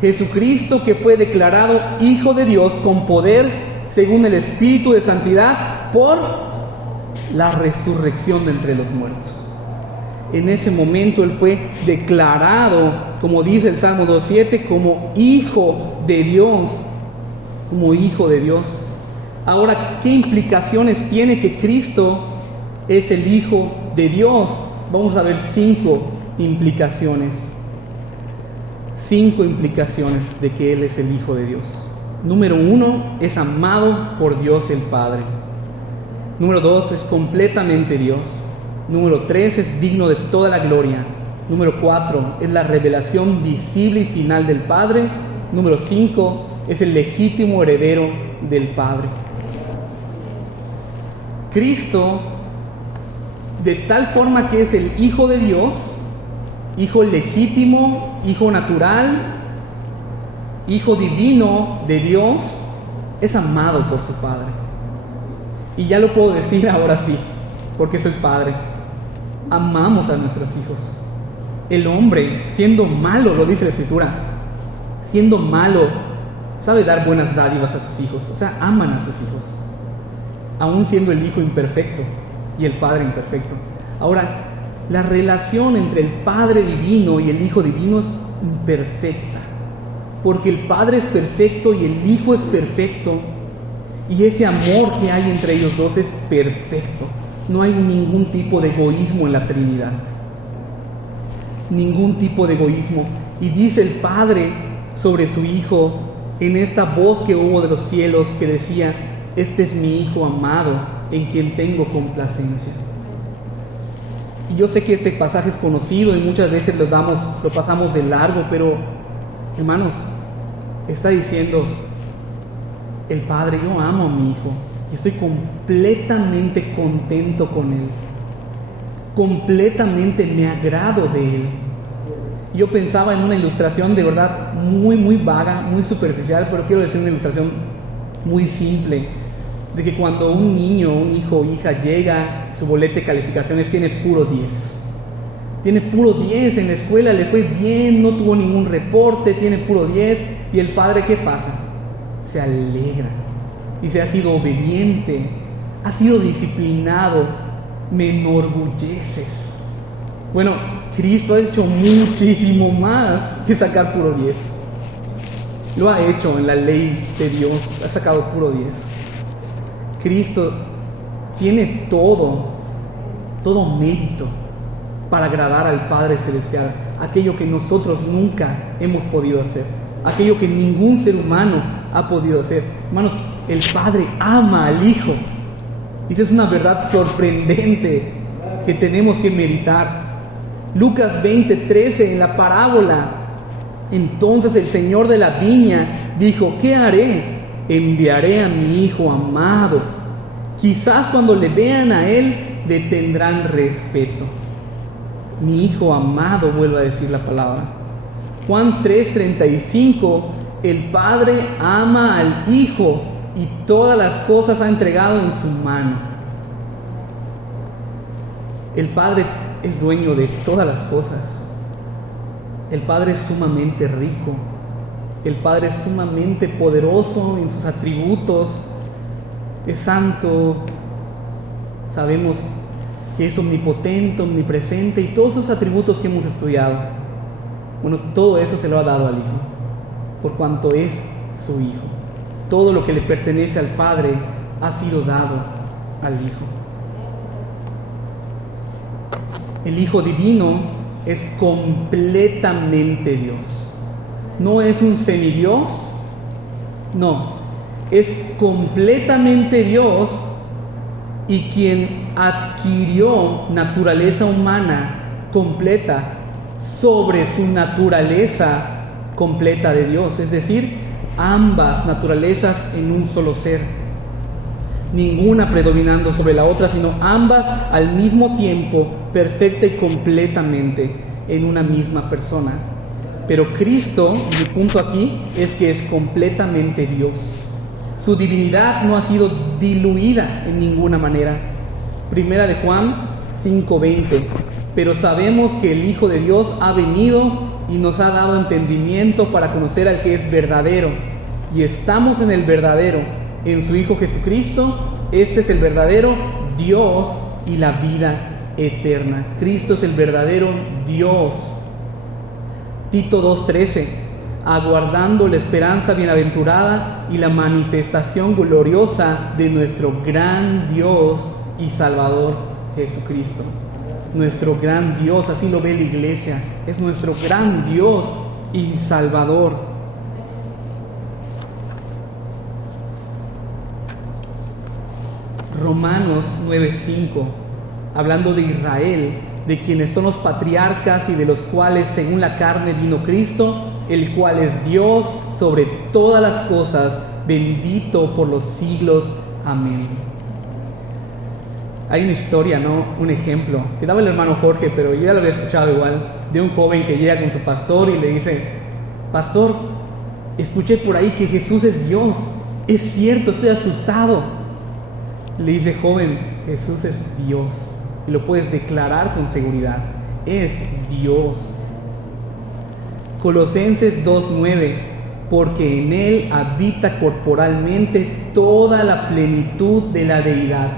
Jesucristo, que fue declarado Hijo de Dios con poder según el Espíritu de santidad por la resurrección de entre los muertos. En ese momento Él fue declarado, como dice el Salmo 2:7, como Hijo de Dios, como Hijo de Dios. Ahora, ¿qué implicaciones tiene que Cristo es el Hijo de Dios? Vamos a ver 5 implicaciones. 5 implicaciones de que Él es el Hijo de Dios. Número 1, es amado por Dios el Padre. Número 2, es completamente Dios. Número 3, es digno de toda la gloria. Número 4, es la revelación visible y final del Padre. Número 5, es el legítimo heredero del Padre. Cristo, de tal forma que es el Hijo de Dios, Hijo legítimo, Hijo natural, Hijo divino de Dios, es amado por su Padre. Y ya lo puedo decir ahora sí, porque soy padre. Amamos a nuestros hijos. El hombre, siendo malo, lo dice la Escritura, siendo malo, sabe dar buenas dádivas a sus hijos. O sea, aman a sus hijos, aún siendo el hijo imperfecto y el padre imperfecto. Ahora, la relación entre el Padre divino y el Hijo divino es imperfecta, porque el Padre es perfecto y el Hijo es perfecto, y ese amor que hay entre ellos dos es perfecto. No hay ningún tipo de egoísmo en la Trinidad, ningún tipo de egoísmo. Y dice el Padre sobre su Hijo en esta voz que hubo de los cielos que decía: este es mi Hijo amado, en quien tengo complacencia. Y yo sé que este pasaje es conocido y muchas veces lo pasamos de largo, pero hermanos, está diciendo el Padre: yo amo a mi Hijo y estoy completamente contento con Él, completamente me agrado de Él. Yo pensaba en una ilustración de verdad muy vaga, muy superficial, pero quiero decir una ilustración muy simple, de que cuando un niño, un hijo o hija llega, su boleta de calificaciones tiene puro 10. Tiene puro 10 en la escuela, le fue bien, no tuvo ningún reporte, tiene puro 10. Y el padre, ¿qué pasa? Se alegra. Dice: ha sido obediente, ha sido disciplinado, me enorgulleces. Bueno, Cristo ha hecho muchísimo más que sacar puro 10. Lo ha hecho en la ley de Dios, ha sacado puro 10. Cristo tiene todo mérito para agradar al Padre Celestial, aquello que nosotros nunca hemos podido hacer, aquello que ningún ser humano ha podido hacer. Hermanos, el Padre ama al Hijo. Y esa es una verdad sorprendente que tenemos que meditar. Lucas 20:13, en la parábola: entonces el Señor de la viña dijo: ¿qué haré? Enviaré a mi Hijo amado. Quizás cuando le vean a Él le tendrán respeto. Mi Hijo amado, vuelvo a decir la palabra. Juan 3:35, el Padre ama al Hijo y todas las cosas ha entregado en su mano. El Padre es dueño de todas las cosas. El Padre es sumamente rico. El Padre es sumamente poderoso en sus atributos. Es santo. Sabemos que es omnipotente, omnipresente y todos esos atributos que hemos estudiado. Bueno, todo eso se lo ha dado al Hijo, por cuanto es su Hijo. Todo lo que le pertenece al Padre ha sido dado al Hijo. El Hijo divino es completamente Dios. No es un semidios, no, es completamente Dios, y quien adquirió naturaleza humana completa sobre su naturaleza completa de Dios, es decir, ambas naturalezas en un solo ser. Ninguna predominando sobre la otra, sino ambas al mismo tiempo, perfecta y completamente en una misma persona. Pero Cristo, mi punto aquí, es que es completamente Dios. Su divinidad no ha sido diluida en ninguna manera. Primera de Juan 5:20. Pero sabemos que el Hijo de Dios ha venido y nos ha dado entendimiento para conocer al que es verdadero. Y estamos en el verdadero, en su Hijo Jesucristo. Este es el verdadero Dios y la vida eterna. Cristo es el verdadero Dios. Tito 2:13, aguardando la esperanza bienaventurada y la manifestación gloriosa de nuestro gran Dios y Salvador Jesucristo. Nuestro gran Dios, así lo ve la iglesia, es nuestro gran Dios y Salvador. Romanos 9:5, hablando de Israel, de quienes son los patriarcas y de los cuales según la carne vino Cristo, el cual es Dios sobre todas las cosas, bendito por los siglos. Amén. Hay una historia, ¿no? Un ejemplo que daba el hermano Jorge, pero yo ya lo había escuchado igual, de un joven que llega con su pastor y le dice: pastor, escuché por ahí que Jesús es Dios. Es cierto, estoy asustado. Le dice: joven, Jesús es Dios. Y lo puedes declarar con seguridad. Es Dios. Colosenses 2:9, porque en Él habita corporalmente toda la plenitud de la deidad.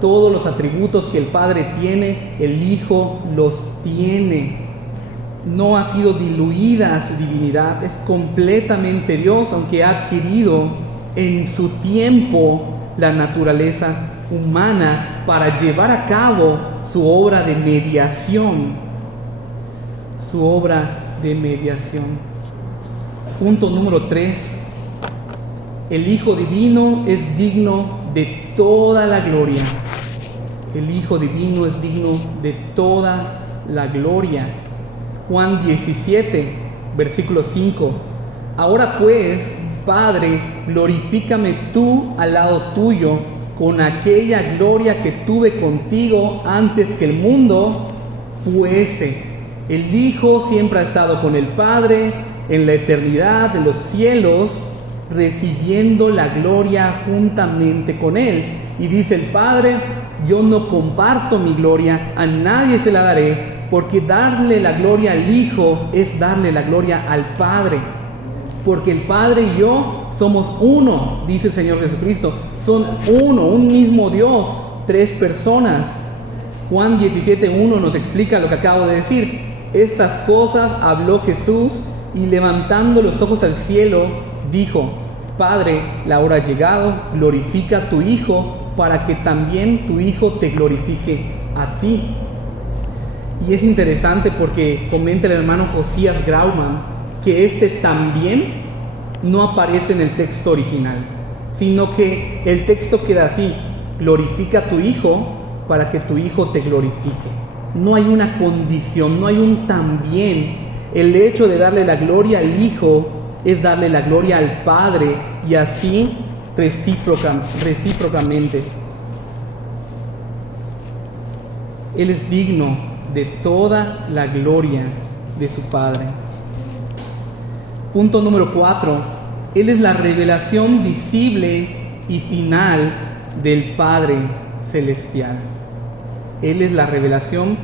Todos los atributos que el Padre tiene, el Hijo los tiene. No ha sido diluida su divinidad, es completamente Dios, aunque ha adquirido en su tiempo la naturaleza humana para llevar a cabo su obra de mediación. Su obra de mediación. Punto número 3. El Hijo Divino es digno de toda la gloria. El Hijo Divino es digno de toda la gloria. Juan 17, versículo 5. Ahora pues, Padre, glorifícame tú al lado tuyo con aquella gloria que tuve contigo antes que el mundo fuese. El Hijo siempre ha estado con el Padre en la eternidad de los cielos, recibiendo la gloria juntamente con Él. Y dice el Padre: yo no comparto mi gloria, a nadie se la daré, porque darle la gloria al Hijo es darle la gloria al Padre. Porque el Padre y yo somos uno, dice el Señor Jesucristo. Son uno, un mismo Dios, tres personas. Juan 17:1 nos explica lo que acabo de decir. Estas cosas habló Jesús y levantando los ojos al cielo, dijo: Padre, la hora ha llegado, glorifica a tu Hijo, para que también tu Hijo te glorifique a ti. Y es interesante porque comenta el hermano Josías Grauman que este también no aparece en el texto original, sino que el texto queda así: glorifica a tu Hijo para que tu Hijo te glorifique. No hay una condición, no hay un también. El hecho de darle la gloria al Hijo es darle la gloria al Padre, y así recíprocamente. Él es digno de toda la gloria de su Padre. Punto número 4. Él es la revelación visible y final del Padre Celestial. Él es la revelación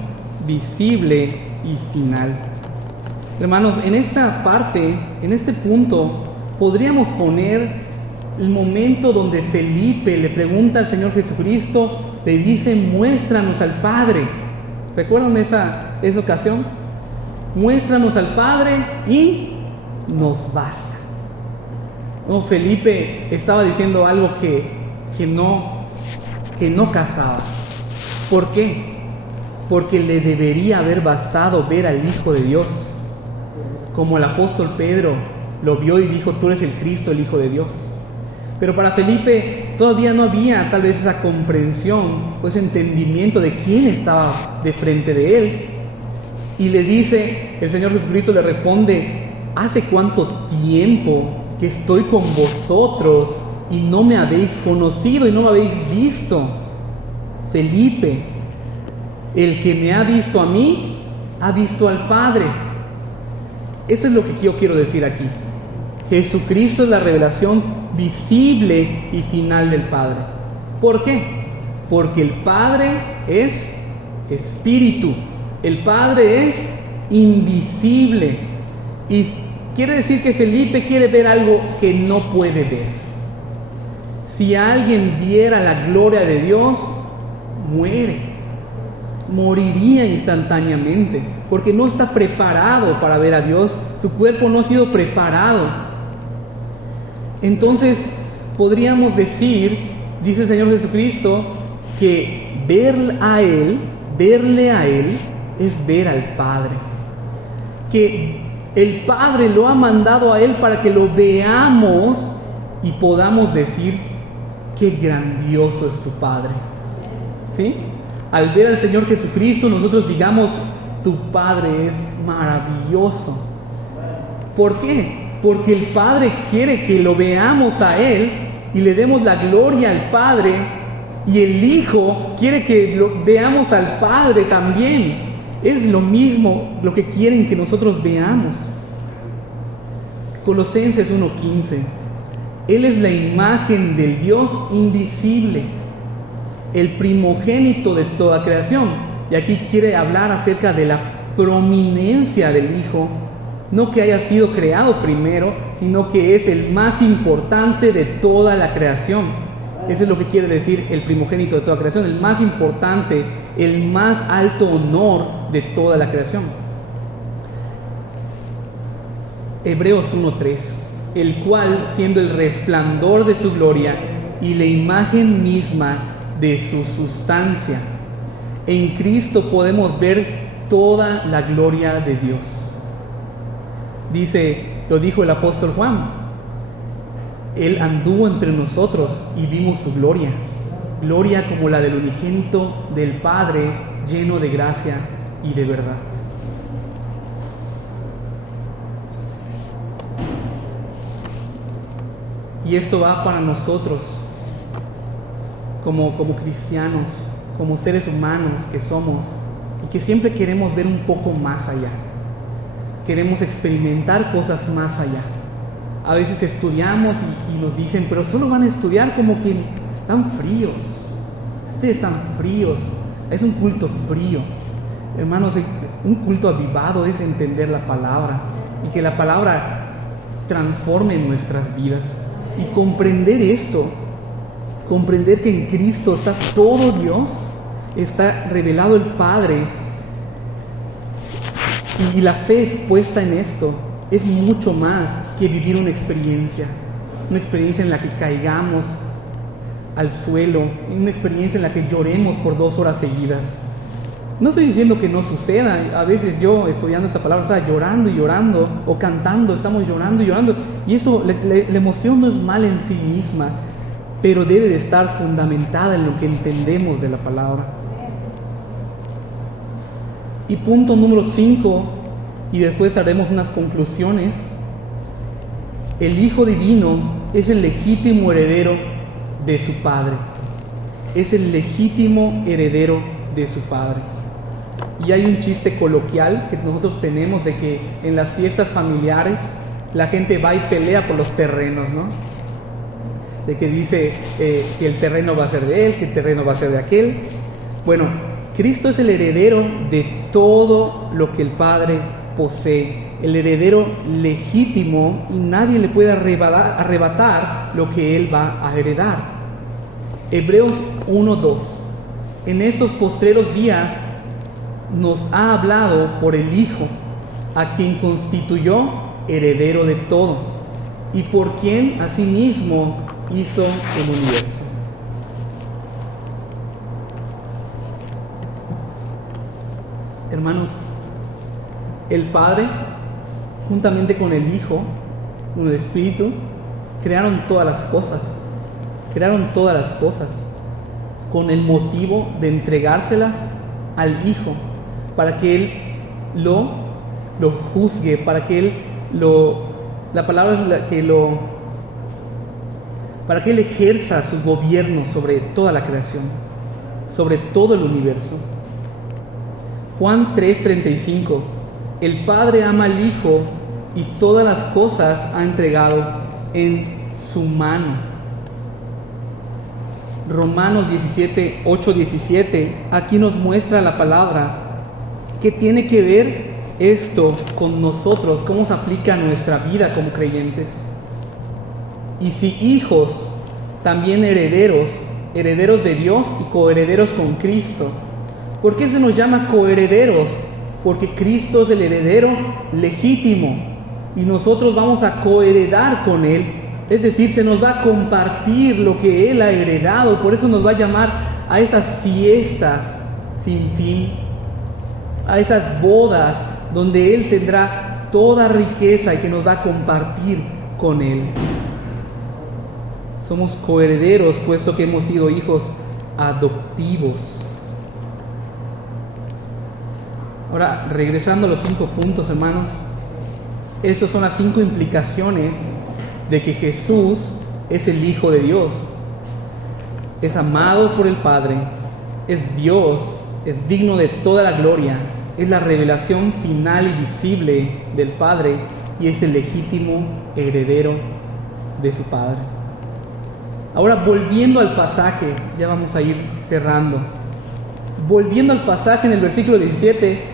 visible y final. Hermanos, en esta parte, en este punto, podríamos poner el momento donde Felipe le pregunta al Señor Jesucristo, le dice: muéstranos al Padre. ¿Recuerdan esa ocasión? Muéstranos al Padre y nos basta. No, Felipe estaba diciendo algo que no casaba. ¿Por qué? Porque le debería haber bastado ver al Hijo de Dios, como el apóstol Pedro lo vio y dijo: tú eres el Cristo, el Hijo de Dios. Pero para Felipe todavía no había tal vez esa comprensión o ese entendimiento de quién estaba de frente de él. Y le dice, el Señor Jesucristo le responde: ¿hace cuánto tiempo que estoy con vosotros y no me habéis conocido y no me habéis visto? Felipe, el que me ha visto a mí, ha visto al Padre. Eso es lo que yo quiero decir aquí. Jesucristo es la revelación visible y final del Padre. ¿Por qué? Porque el Padre es espíritu. El Padre es invisible. Y quiere decir que Felipe quiere ver algo que no puede ver. Si alguien viera la gloria de Dios, moriría instantáneamente, porque no está preparado para ver a Dios. Su cuerpo no ha sido preparado. Entonces podríamos decir, dice el Señor Jesucristo, que verle a Él es ver al Padre. Que el Padre lo ha mandado a Él para que lo veamos y podamos decir: qué grandioso es tu Padre. ¿Sí? Al ver al Señor Jesucristo, nosotros digamos: tu Padre es maravilloso. ¿Por qué? Porque el Padre quiere que lo veamos a Él y le demos la gloria al Padre, y el Hijo quiere que lo veamos al Padre también. Es lo mismo lo que quieren que nosotros veamos. Colosenses 1:15. Él es la imagen del Dios invisible, el primogénito de toda creación. Y aquí quiere hablar acerca de la prominencia del Hijo, no que haya sido creado primero, sino que es el más importante de toda la creación. Eso es lo que quiere decir el primogénito de toda creación, el más importante, el más alto honor de toda la creación. Hebreos 1:3. El cual, siendo el resplandor de su gloria y la imagen misma de su sustancia, en Cristo podemos ver toda la gloria de Dios. Lo dijo el apóstol Juan: Él anduvo entre nosotros y vimos su gloria, gloria como la del unigénito del Padre, lleno de gracia y de verdad. Y esto va para nosotros, como cristianos, como seres humanos que somos, y que siempre queremos ver un poco más allá. Queremos experimentar cosas más allá. A veces estudiamos y nos dicen: pero solo van a estudiar como que están fríos. Ustedes están fríos. Es un culto frío. Hermanos, un culto avivado es entender la palabra y que la palabra transforme nuestras vidas. Y comprender esto, comprender que en Cristo está todo Dios, está revelado el Padre, y la fe puesta en esto es mucho más que vivir una experiencia en la que caigamos al suelo, una experiencia en la que lloremos por 2 horas seguidas. No estoy diciendo que no suceda. A veces yo, estudiando esta palabra, estaba llorando y llorando, o cantando, estamos llorando y llorando, y eso, la emoción no es mala en sí misma, pero debe de estar fundamentada en lo que entendemos de la palabra. Y punto número 5, y después haremos unas conclusiones: el Hijo Divino es el legítimo heredero de su Padre. Es el legítimo heredero de su Padre. Y hay un chiste coloquial que nosotros tenemos de que en las fiestas familiares la gente va y pelea por los terrenos, ¿no? De que dice que el terreno va a ser de él, que el terreno va a ser de aquel. Bueno, Cristo es el heredero de todo lo que el Padre posee, el heredero legítimo, y nadie le puede arrebatar lo que Él va a heredar. Hebreos 1:2. En estos postreros días nos ha hablado por el Hijo, a quien constituyó heredero de todo, y por quien asimismo hizo el universo. Hermanos, el Padre, juntamente con el Hijo, con el Espíritu, crearon todas las cosas. Crearon todas las cosas con el motivo de entregárselas al Hijo, para que Él lo juzgue, para que Él la palabra es para que Él ejerza su gobierno sobre toda la creación, sobre todo el universo. Juan 3:35, el Padre ama al Hijo y todas las cosas ha entregado en su mano. Romanos 8:17, aquí nos muestra la palabra que tiene que ver esto con nosotros, cómo se aplica a nuestra vida como creyentes. Y si hijos, también herederos, herederos de Dios y coherederos con Cristo. ¿Por qué se nos llama coherederos? Porque Cristo es el heredero legítimo y nosotros vamos a coheredar con Él. Es decir, se nos va a compartir lo que Él ha heredado. Por eso nos va a llamar a esas fiestas sin fin, a esas bodas donde Él tendrá toda riqueza y que nos va a compartir con Él. Somos coherederos puesto que hemos sido hijos adoptivos. Ahora, regresando a los 5 puntos, hermanos, esas son las 5 implicaciones de que Jesús es el Hijo de Dios. Es amado por el Padre, es Dios, es digno de toda la gloria, es la revelación final y visible del Padre y es el legítimo heredero de su Padre. Ahora, volviendo al pasaje, ya vamos a ir cerrando. Volviendo al pasaje en el versículo 17,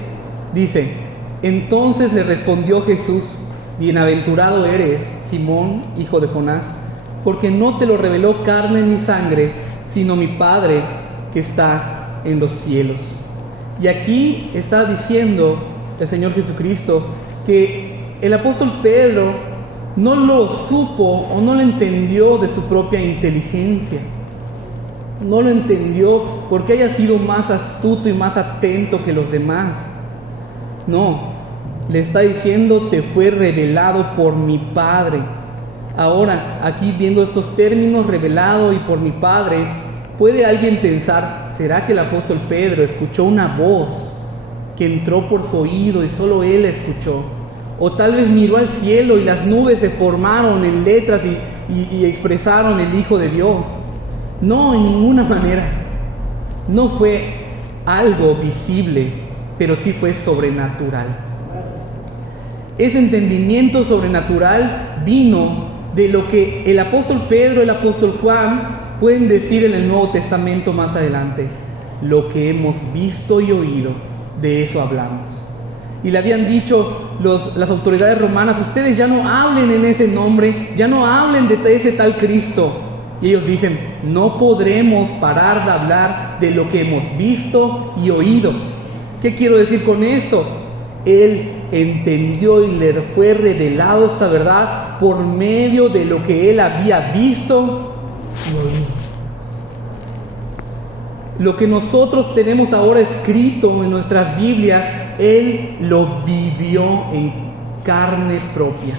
dice: entonces le respondió Jesús: bienaventurado eres, Simón, hijo de Jonás, porque no te lo reveló carne ni sangre, sino mi Padre que está en los cielos. Y aquí está diciendo el Señor Jesucristo que el apóstol Pedro no lo supo o no lo entendió de su propia inteligencia. No lo entendió porque haya sido más astuto y más atento que los demás. No, le está diciendo: te fue revelado por mi Padre. Ahora, aquí viendo estos términos, revelado y por mi Padre, puede alguien pensar: ¿será que el apóstol Pedro escuchó una voz que entró por su oído y solo él la escuchó? O tal vez miró al cielo y las nubes se formaron en letras y expresaron el Hijo de Dios. No, en ninguna manera. No fue algo visible, pero sí fue sobrenatural. Ese entendimiento sobrenatural vino de lo que el apóstol Pedro, el apóstol Juan pueden decir en el Nuevo Testamento más adelante: lo que hemos visto y oído, de eso hablamos. Y le habían dicho las autoridades romanas: ustedes ya no hablen en ese nombre, ya no hablen de ese tal Cristo. Y ellos dicen: no podremos parar de hablar de lo que hemos visto y oído. ¿Qué quiero decir con esto? Él entendió y le fue revelado esta verdad por medio de lo que él había visto y oído. Lo que nosotros tenemos ahora escrito en nuestras Biblias, Él lo vivió en carne propia.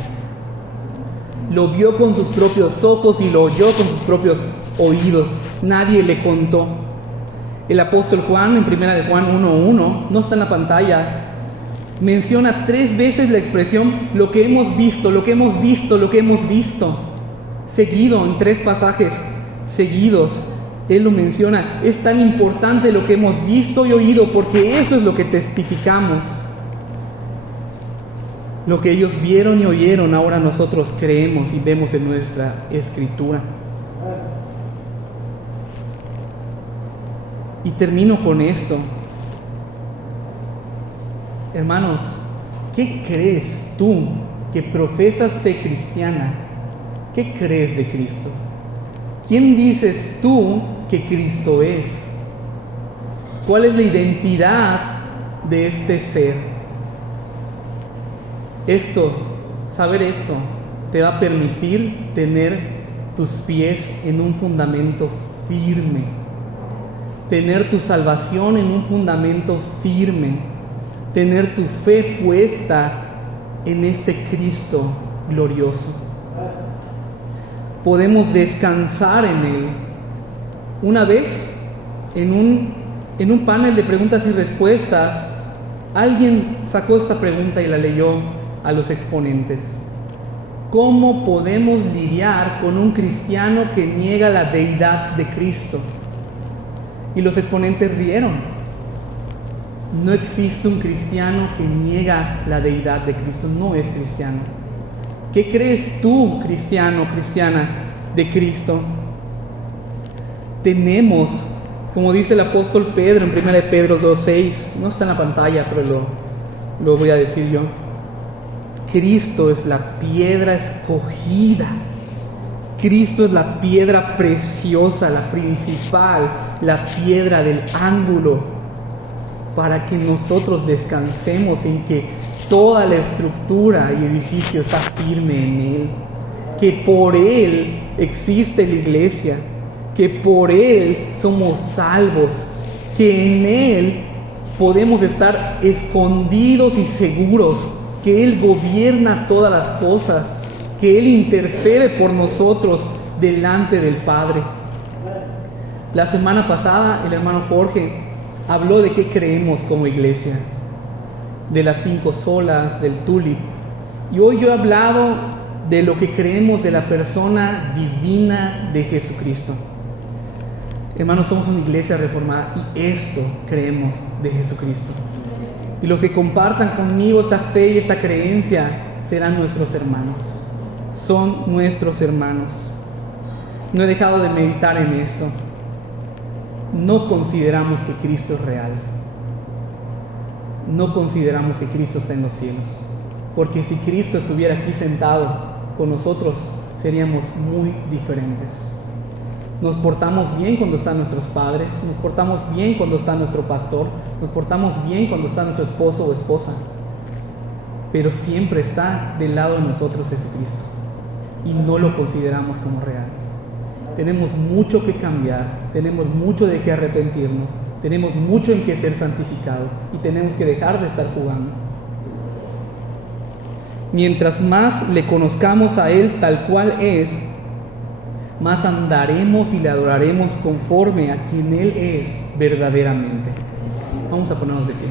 Lo vio con sus propios ojos y lo oyó con sus propios oídos. Nadie le contó. El apóstol Juan, en 1 de Juan 1:1, no está en la pantalla, menciona 3 veces la expresión: lo que hemos visto, lo que hemos visto, lo que hemos visto. Seguido, en 3 pasajes seguidos, Él lo menciona. Es tan importante lo que hemos visto y oído porque eso es lo que testificamos. Lo que ellos vieron y oyeron, ahora nosotros creemos y vemos en nuestra Escritura. Y termino con esto. Hermanos, ¿qué crees tú que profesas fe cristiana? ¿Qué crees de Cristo? ¿Quién dices tú que Cristo es? ¿Cuál es la identidad de este ser? Saber esto, te va a permitir tener tus pies en un fundamento firme, tener tu salvación en un fundamento firme, tener tu fe puesta en este Cristo glorioso. Podemos descansar en Él. Una vez, en un panel de preguntas y respuestas, alguien sacó esta pregunta y la leyó a los exponentes: ¿cómo podemos lidiar con un cristiano que niega la deidad de Cristo? Y los exponentes rieron. No existe un cristiano que niega la deidad de Cristo, no es cristiano. ¿Qué crees tú, cristiano, cristiana, de Cristo? Tenemos, como dice el apóstol Pedro en 1 Pedro 2:6, no está en la pantalla, pero lo voy a decir yo. Cristo es la piedra escogida. Cristo es la piedra preciosa, la principal, la piedra del ángulo, para que nosotros descansemos en que toda la estructura y edificio está firme en Él, que por Él existe la iglesia, que por Él somos salvos, que en Él podemos estar escondidos y seguros, que Él gobierna todas las cosas, que Él intercede por nosotros delante del Padre. La semana pasada el hermano Jorge habló de qué creemos como iglesia, de las 5 solas, del tulip. Y hoy yo he hablado de lo que creemos de la persona divina de Jesucristo. Hermanos, somos una iglesia reformada y esto creemos de Jesucristo. Y los que compartan conmigo esta fe y esta creencia serán nuestros hermanos. Son nuestros hermanos. No he dejado de meditar en esto. No consideramos que Cristo es real. No consideramos que Cristo está en los cielos. Porque si Cristo estuviera aquí sentado con nosotros, seríamos muy diferentes. Nos portamos bien cuando están nuestros padres, nos portamos bien cuando está nuestro pastor, nos portamos bien cuando está nuestro esposo o esposa. Pero siempre está del lado de nosotros Jesucristo. Y no lo consideramos como real. Tenemos mucho que cambiar, tenemos mucho de qué arrepentirnos, tenemos mucho en qué ser santificados y tenemos que dejar de estar jugando. Mientras más le conozcamos a Él tal cual es, más andaremos y le adoraremos conforme a quien Él es verdaderamente. Vamos a ponernos de pie.